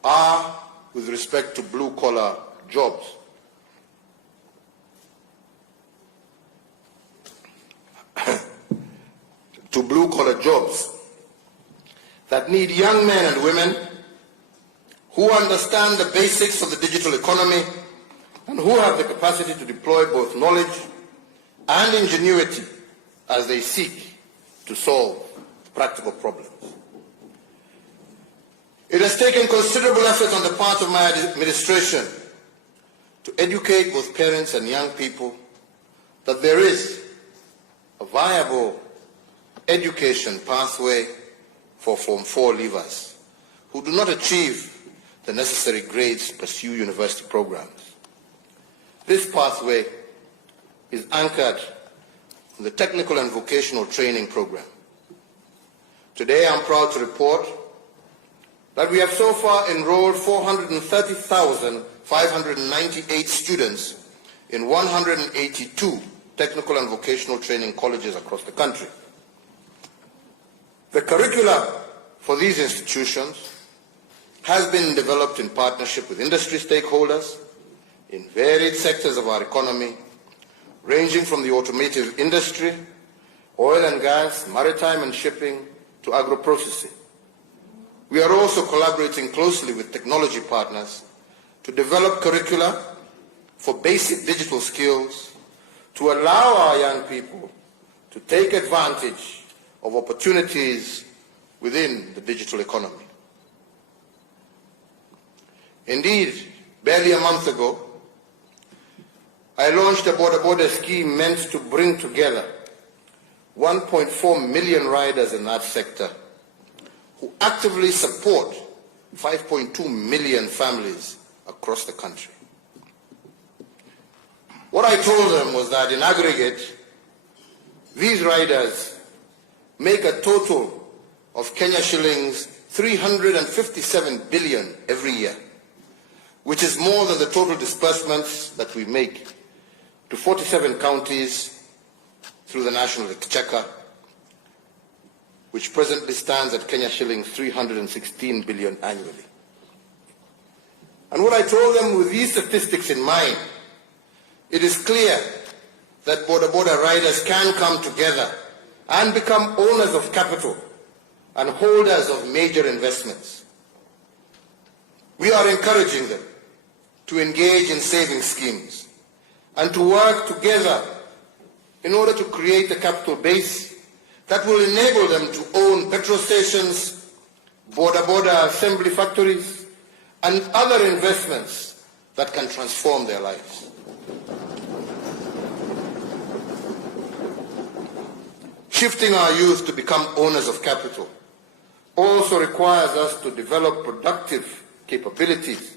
are with respect to blue-collar jobs. To blue-collar jobs that need young men and women who understand the basics of the digital economy and who have the capacity to deploy both knowledge and ingenuity as they seek to solve practical problems. It has taken considerable effort on the part of my administration to educate both parents and young people that there is a viable education pathway for Form 4 leavers who do not achieve the necessary grades to pursue university programs. This pathway is anchored in the Technical and Vocational Training Program. Today I'm proud to report that we have so far enrolled 430,598 students in 182 technical and vocational training colleges across the country. The curricula for these institutions has been developed in partnership with industry stakeholders in varied sectors of our economy, ranging from the automotive industry, oil and gas, maritime and shipping, to agro-processing. We are also collaborating closely with technology partners to develop curricula for basic digital skills to allow our young people to take advantage of opportunities within the digital economy. Indeed, barely a month ago, I launched a border scheme meant to bring together 1.4 million riders in that sector who actively support 5.2 million families across the country. What I told them was that in aggregate, these riders make a total of Kenya shillings 357 billion every year, which is more than the total disbursements that we make to 47 counties through the National Exchequer, which presently stands at Kenya shillings 316 billion annually. And what I told them with these statistics in mind, it is clear that border riders can come together and become owners of capital and holders of major investments. We are encouraging them to engage in saving schemes and to work together in order to create a capital base that will enable them to own petrol stations, border assembly factories, and other investments that can transform their lives. Shifting our youth to become owners of capital also requires us to develop productive capabilities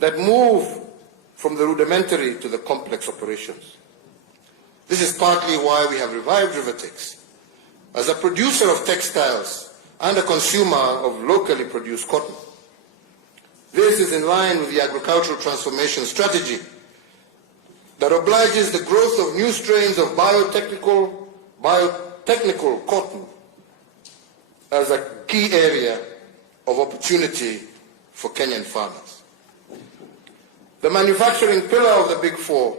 that move from the rudimentary to the complex operations. This is partly why we have revived Rivertex as a producer of textiles and a consumer of locally produced cotton. This is in line with the agricultural transformation strategy that obliges the growth of new strains of biotechnical cotton as a key area of opportunity for Kenyan farmers. The manufacturing pillar of the Big Four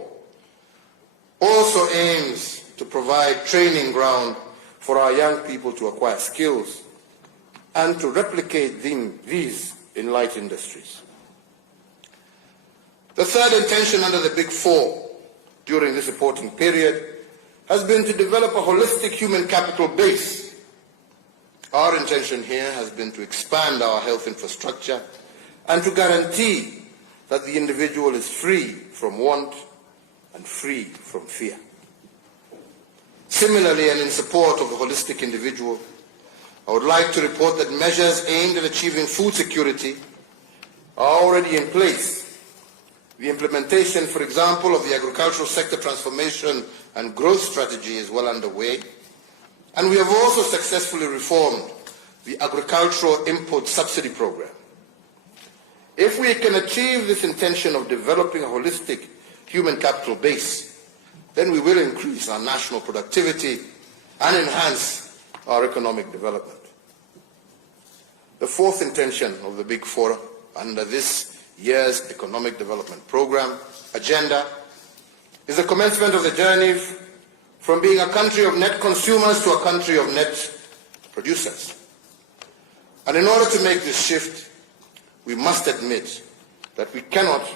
also aims to provide training ground for our young people to acquire skills and to replicate these in light industries. The third intention under the Big Four during this reporting period has been to develop a holistic human capital base. Our intention here has been to expand our health infrastructure and to guarantee that the individual is free from want and free from fear. Similarly, and in support of the holistic individual, I would like to report that measures aimed at achieving food security are already in place. The implementation, for example, of the agricultural sector transformation and growth strategy is well underway, and we have also successfully reformed the agricultural import subsidy program. If we can achieve this intention of developing a holistic human capital base, then we will increase our national productivity and enhance our economic development. The fourth intention of the Big Four under this year's economic development program agenda is the commencement of the journey from being a country of net consumers to a country of net producers. And in order to make this shift, we must admit that we cannot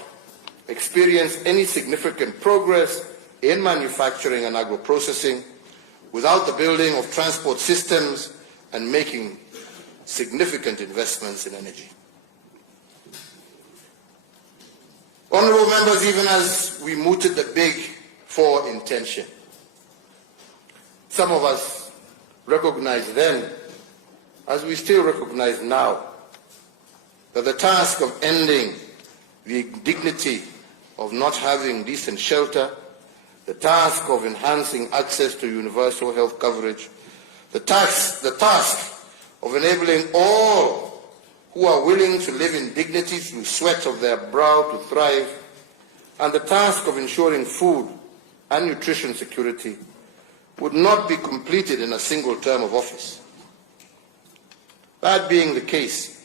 experience any significant progress in manufacturing and agro-processing without the building of transport systems and making significant investments in energy. Honourable members, even as we mooted the Big Four intention, some of us recognized then, as we still recognize now, that the task of ending the indignity of not having decent shelter, the task of enhancing access to universal health coverage, the task of enabling all who are willing to live in dignity through sweat of their brow to thrive, and the task of ensuring food and nutrition security would not be completed in a single term of office. That being the case,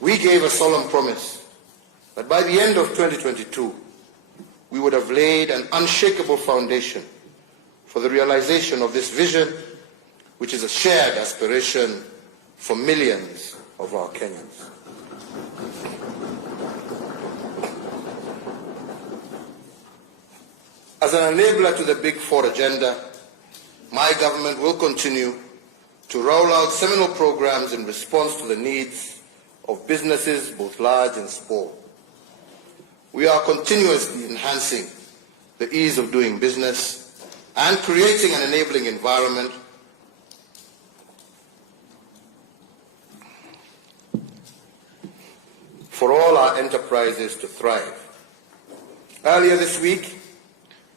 we gave a solemn promise that by the end of 2022, we would have laid an unshakable foundation for the realization of this vision, which is a shared aspiration for millions of our Kenyans. As an enabler to the Big Four agenda, my government will continue to roll out seminal programs in response to the needs of businesses, both large and small. We are continuously enhancing the ease of doing business and creating an enabling environment our enterprises to thrive. Earlier this week,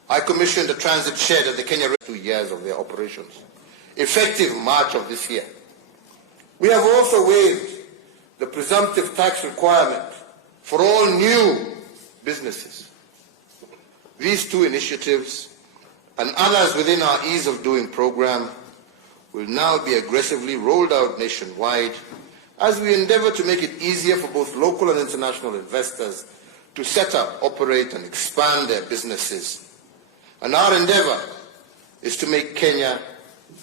I commissioned a transit shed at the Kenya 2 years of their operations, effective March of this year. We have also waived the presumptive tax requirement for all new businesses. These two initiatives and others within our Ease of Doing program will now be aggressively rolled out nationwide as we endeavor to make it easier for both local and international investors to set up, operate, and expand their businesses. And our endeavor is to make Kenya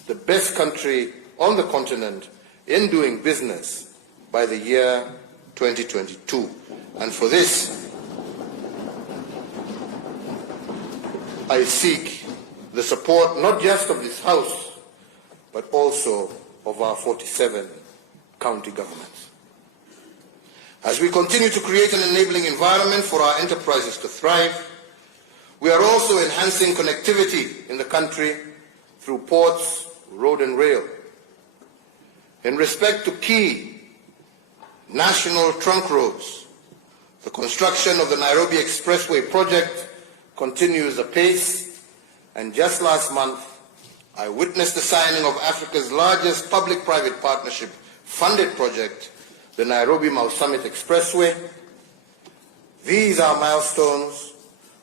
the best country on the continent in doing business by the year 2022. And for this, I seek the support not just of this House, but also of our 47 county governments. As we continue to create an enabling environment for our enterprises to thrive, we are also enhancing connectivity in the country through ports, road and rail. In respect to key national trunk roads, the construction of the Nairobi Expressway project continues apace, and just last month, I witnessed the signing of Africa's largest public-private partnership funded project, the Nairobi-Mau Summit Expressway. These are milestones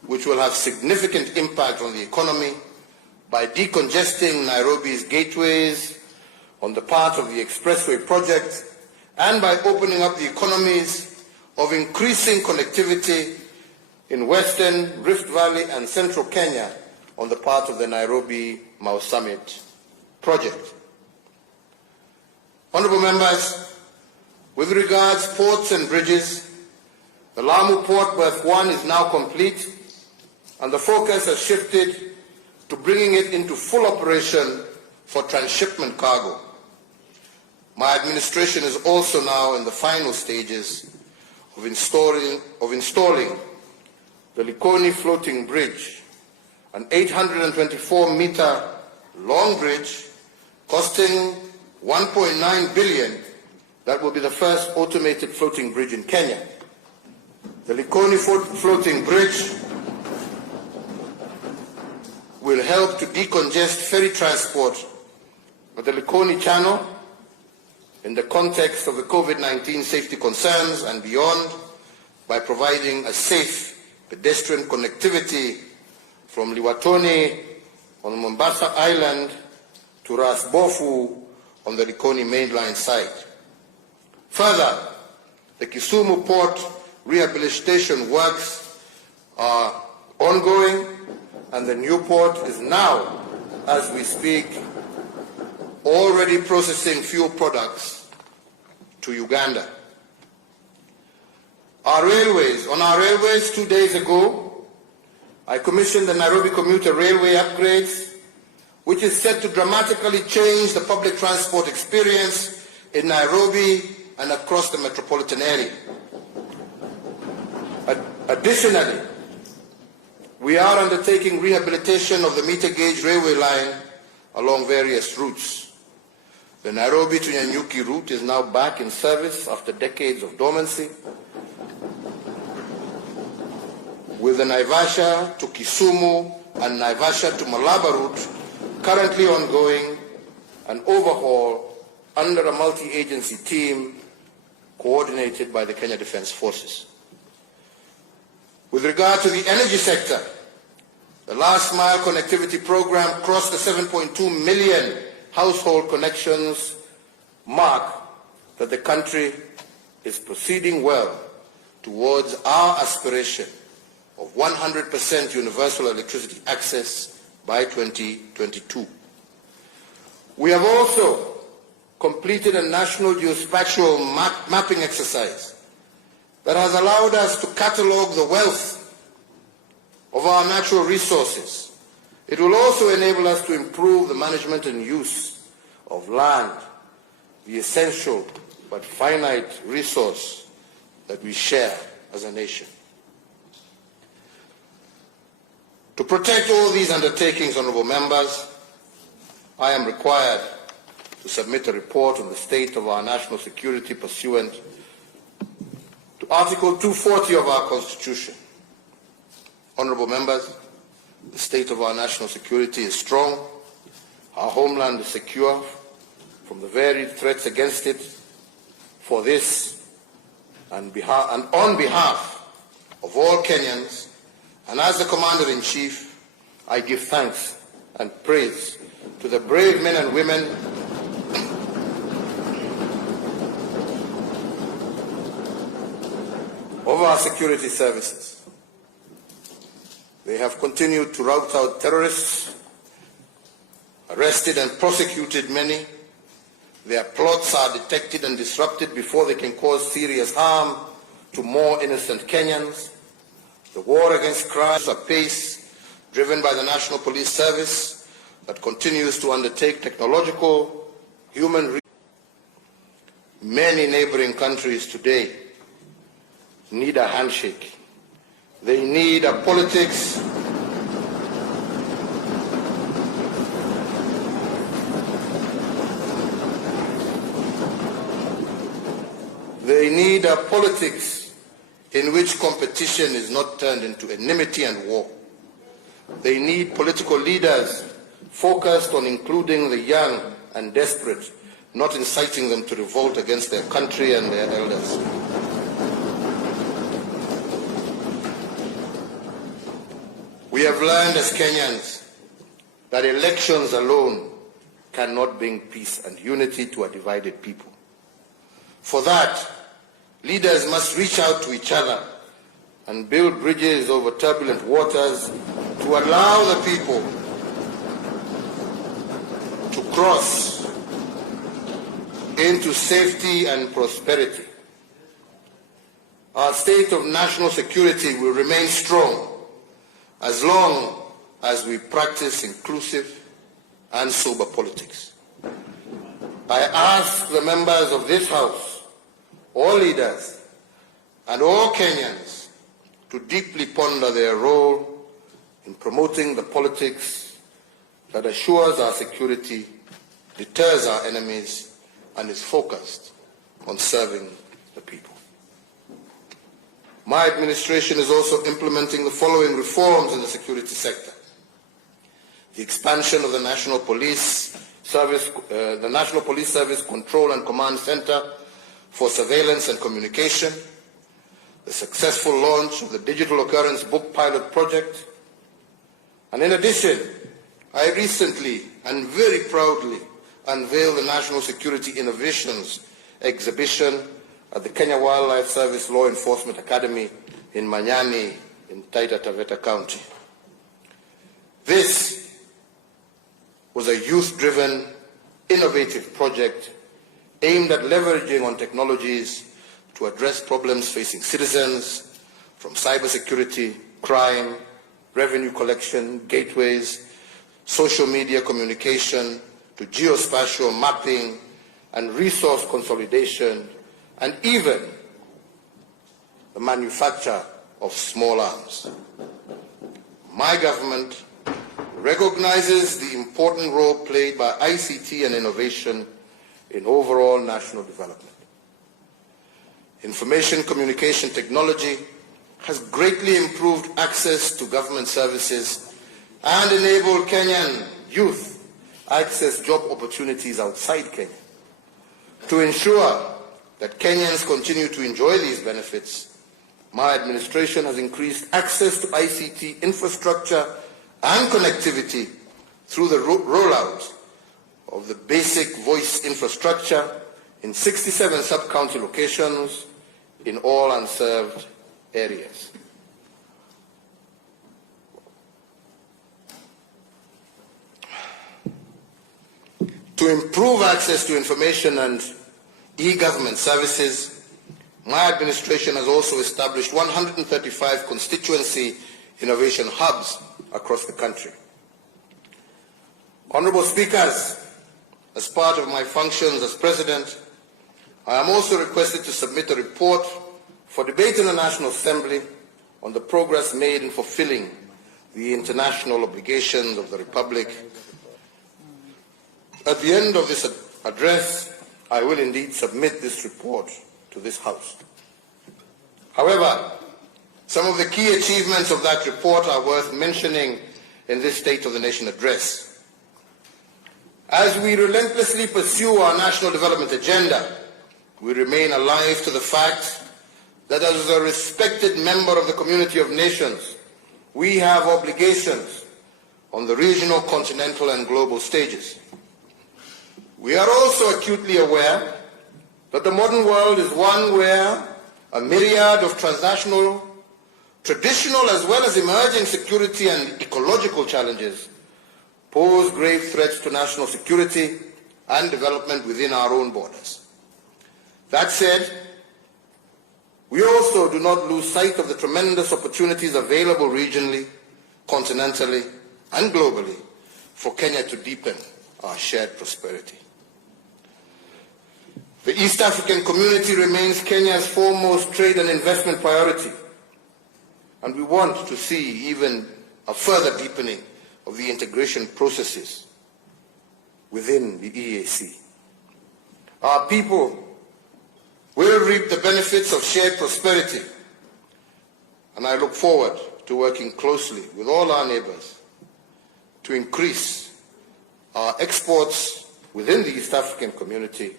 which will have significant impact on the economy by decongesting Nairobi's gateways on the part of the expressway project and by opening up the economies of increasing connectivity in Western, Rift Valley and Central Kenya on the part of the Nairobi-Mau Summit project. Honourable members, with regards ports and bridges, the Lamu Port Berth 1 is now complete and the focus has shifted to bringing it into full operation for transshipment cargo. My administration is also now in the final stages of installing the Likoni floating bridge, an 824-meter long bridge costing 1.9 billion that will be the first automated floating bridge in Kenya. The Likoni floating bridge will help to decongest ferry transport of the Likoni Channel in the context of the COVID-19 safety concerns and beyond by providing a safe pedestrian connectivity from Liwatoni on Mombasa Island to Ras Bofu on the Likoni mainline site. Further, the Kisumu Port rehabilitation works are ongoing and the new port is now, as we speak, already processing fuel products to Uganda. On our railways 2 days ago, I commissioned the Nairobi Commuter railway upgrades, which is set to dramatically change the public transport experience in Nairobi and across the metropolitan area. Additionally, we are undertaking rehabilitation of the meter gauge railway line along various routes. The Nairobi to Nyanyuki route is now back in service after decades of dormancy, with the Naivasha to Kisumu and Naivasha to Malaba route currently ongoing, an overhaul under a multi-agency team coordinated by the Kenya Defence Forces. With regard to the energy sector, the last mile connectivity program crossed the 7.2 million household connections mark that the country is proceeding well towards our aspiration of 100% universal electricity access by 2022. We have also completed a national geospatial mapping exercise that has allowed us to catalogue the wealth of our natural resources. It will also enable us to improve the management and use of land, the essential but finite resource that we share as a nation. To protect all these undertakings, honourable members, I am required to submit a report on the state of our national security pursuant to Article 240 of our Constitution. Honourable members, the state of our national security is strong, our homeland is secure from the varied threats against it. For this, and on behalf of all Kenyans, and as the Commander-in-Chief, I give thanks and praise to the brave men and women of our security services. They have continued to rout out terrorists, arrested and prosecuted many. Their plots are detected and disrupted before they can cause serious harm to more innocent Kenyans. The war against crime is a pace driven by the National Police Service that continues to undertake technological, Many neighboring countries today need a handshake. They need a politics in which competition is not turned into enmity and war. They need political leaders focused on including the young and desperate, not inciting them to revolt against their country and their elders. We have learned as Kenyans that elections alone cannot bring peace and unity to a divided people. For that, leaders must reach out to each other and build bridges over turbulent waters to allow the people to cross into safety and prosperity. Our state of national security will remain strong as long as we practice inclusive and sober politics. I ask the members of this House, all leaders, and all Kenyans to deeply ponder their role in promoting the politics that assures our security, deters our enemies, and is focused on serving the people. My administration is also implementing the following reforms in the security sector: the expansion of the National Police Service Control and Command Center for Surveillance and Communication, the successful launch of the Digital Occurrence Book Pilot Project, and in addition, I recently and very proudly unveiled the National Security Innovations exhibition at the Kenya Wildlife Service Law Enforcement Academy in Manyani in Taita Taveta County. This was a youth-driven, innovative project aimed at leveraging on technologies to address problems facing citizens, from cybersecurity, crime, revenue collection, gateways, social media communication, to geospatial mapping and resource consolidation, and even the manufacture of small arms. My government recognizes the important role played by ICT and innovation in overall national development. Information communication technology has greatly improved access to government services and enabled Kenyan youth access job opportunities outside Kenya. To ensure that Kenyans continue to enjoy these benefits, my administration has increased access to ICT infrastructure and connectivity through the rollout of the basic voice infrastructure in 67 sub-county locations in all unserved areas. To improve access to information and e-government services, my administration has also established 135 constituency innovation hubs across the country. Honorable Speakers, as part of my functions as President, I am also requested to submit a report for debate in the National Assembly on the progress made in fulfilling the international obligations of the Republic. At the end of this address, I will indeed submit this report to this House. However, some of the key achievements of that report are worth mentioning in this State of the Nation address. As we relentlessly pursue our national development agenda, we remain alive to the fact that as a respected member of the community of nations, we have obligations on the regional, continental, and global stages. We are also acutely aware that the modern world is one where a myriad of transnational, traditional, as well as emerging security and ecological challenges pose grave threats to national security and development within our own borders. That said, we also do not lose sight of the tremendous opportunities available regionally, continentally, and globally for Kenya to deepen our shared prosperity. The East African community remains Kenya's foremost trade and investment priority, and we want to see even a further deepening of the integration processes within the EAC. Our people will reap the benefits of shared prosperity, and I look forward to working closely with all our neighbors to increase our exports within the East African community,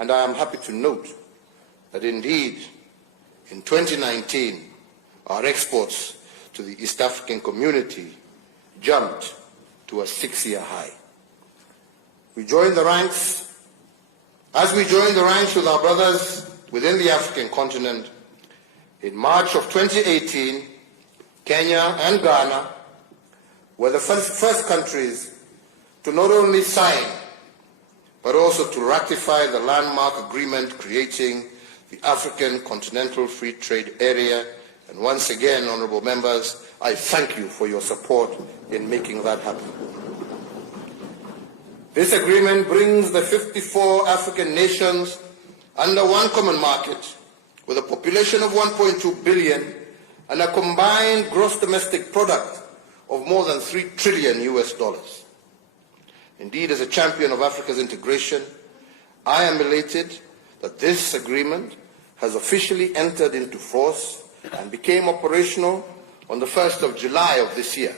and I am happy to note that indeed in 2019 our exports to the East African community jumped to a 6-year high. As we join the ranks with our brothers within the African continent, in March of 2018, Kenya and Ghana were the first countries to not only sign, but also to ratify the landmark agreement creating the African Continental Free Trade Area. And once again, honorable members, I thank you for your support in making that happen. This agreement brings the 54 African nations under one common market with a population of 1.2 billion and a combined gross domestic product of more than $3 trillion US. Indeed, as a champion of Africa's integration, I am elated that this agreement has officially entered into force and became operational on the 1st of July of this year.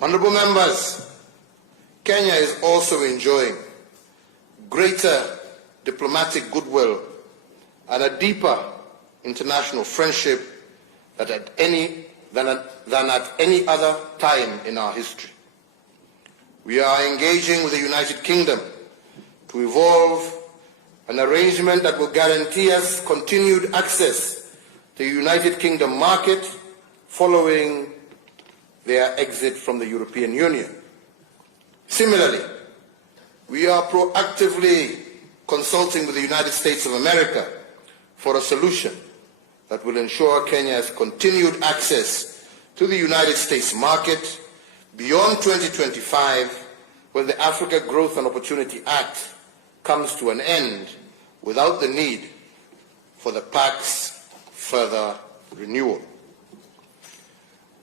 Honorable members, Kenya is also enjoying greater diplomatic goodwill and a deeper international friendship than at any other time in our history. We are engaging with the United Kingdom to evolve an arrangement that will guarantee us continued access to the United Kingdom market following their exit from the European Union. Similarly, we are proactively consulting with the United States of America for a solution that will ensure Kenya's continued access to the United States market beyond 2025, when the Africa Growth and Opportunity Act comes to an end without the need for the PAC's further renewal.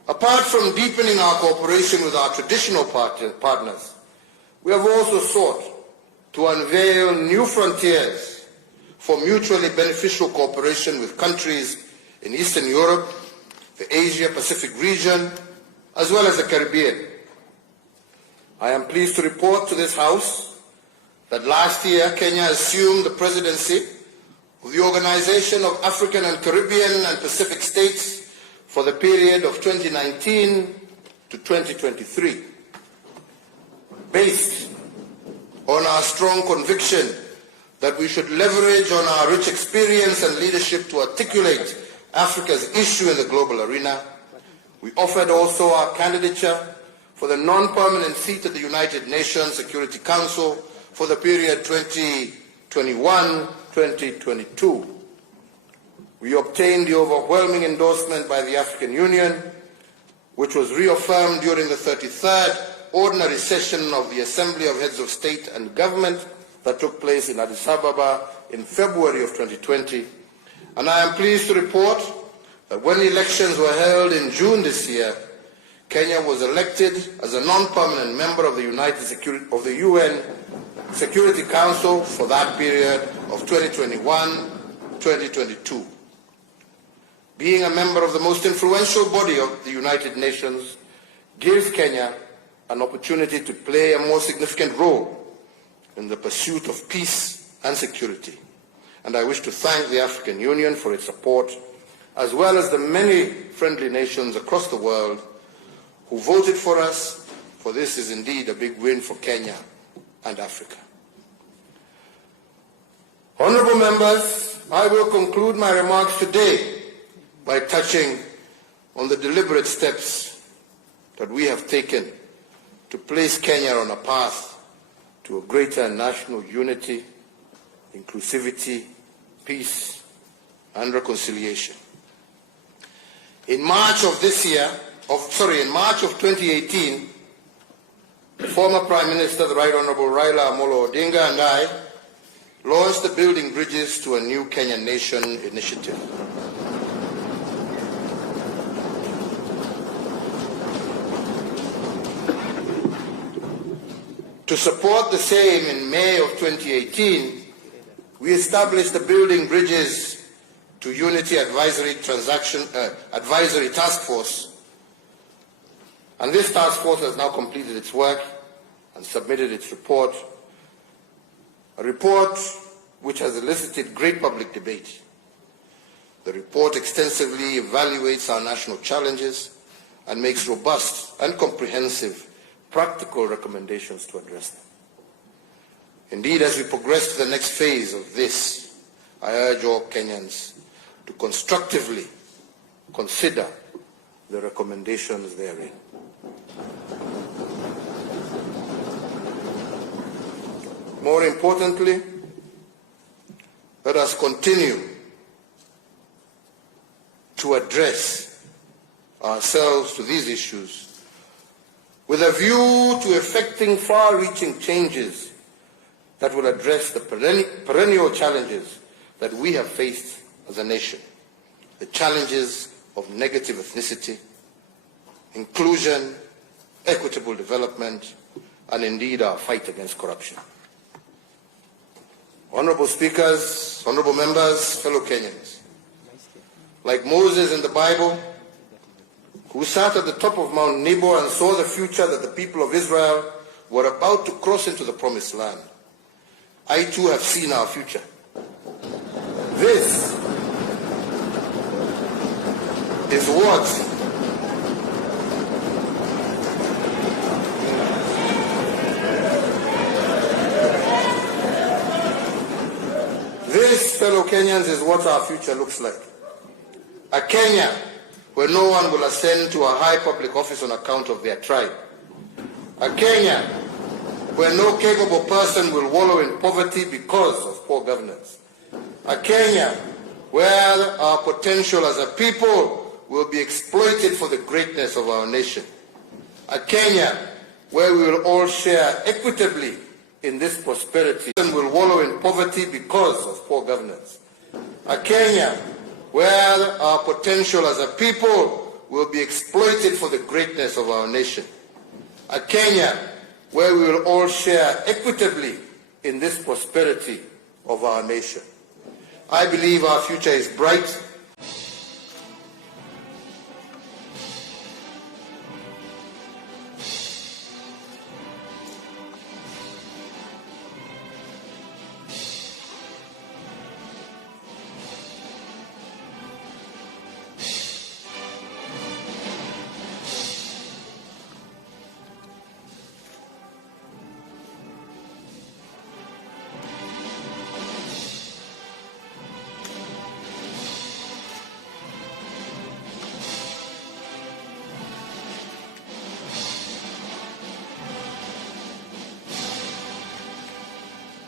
Apart from deepening our cooperation with our traditional partners, we have also sought to unveil new frontiers for mutually beneficial cooperation with countries in Eastern Europe, the Asia-Pacific region, as well as the Caribbean. I am pleased to report to this House that last year Kenya assumed the presidency of the Organization of African and Caribbean and Pacific States for the period of 2019 to 2023. Based on our strong conviction that we should leverage on our rich experience and leadership to articulate Africa's issue in the global arena, we offered also our candidature for the non-permanent seat at the United Nations Security Council for the period 2021-2022. We obtained the overwhelming endorsement by the African Union, which was reaffirmed during the 33rd Ordinary Session of the Assembly of Heads of State and Government that took place in Addis Ababa in February of 2020. And I am pleased to report that when elections were held in June this year, Kenya was elected as a non-permanent member of the UN Security Council for that period of 2021 to 2022. Being a member of the most influential body of the United Nations gives Kenya an opportunity to play a more significant role in the pursuit of peace and security. And I wish to thank the African Union for its support, as well as the many friendly nations across the world who voted for us, for this is indeed a big win for Kenya and Africa. Honorable members, I will conclude my remarks today by touching on the deliberate steps that we have taken to place Kenya on a path to a greater national unity, inclusivity, peace, and reconciliation. In March of 2018, the former Prime Minister, the Right Honorable Raila Amolo Odinga, and I launched the Building Bridges to a New Kenyan Nation initiative. To support the same, in May of 2018, we established the Building Bridges to Unity Advisory Task Force. And this task force has now completed its work and submitted its report, a report which has elicited great public debate. The report extensively evaluates our national challenges and makes robust and comprehensive practical recommendations to address them. Indeed, as we progress to the next phase of this, I urge all Kenyans to constructively consider the recommendations therein. More importantly, let us continue to address ourselves to these issues with a view to effecting far-reaching changes that will address the perennial challenges that we have faced as a nation. The challenges of negative ethnicity, inclusion, equitable development, and indeed our fight against corruption. Honorable speakers, honorable members, fellow Kenyans, like Moses in the Bible, who sat at the top of Mount Nebo and saw the future that the people of Israel were about to cross into the promised land, I too have seen our future. This is what fellow Kenyans, is what our future looks like. A Kenya where no one will ascend to a high public office on account of their tribe. A Kenya where no capable person will wallow in poverty because of poor governance. A Kenya where our potential as a people will be exploited for the greatness of our nation. A Kenya where we will all share equitably in this prosperity and will wallow in poverty because of poor governance. A Kenya where our potential as a people will be exploited for the greatness of our nation. A Kenya where we will all share equitably in this prosperity of our nation. I believe our future is bright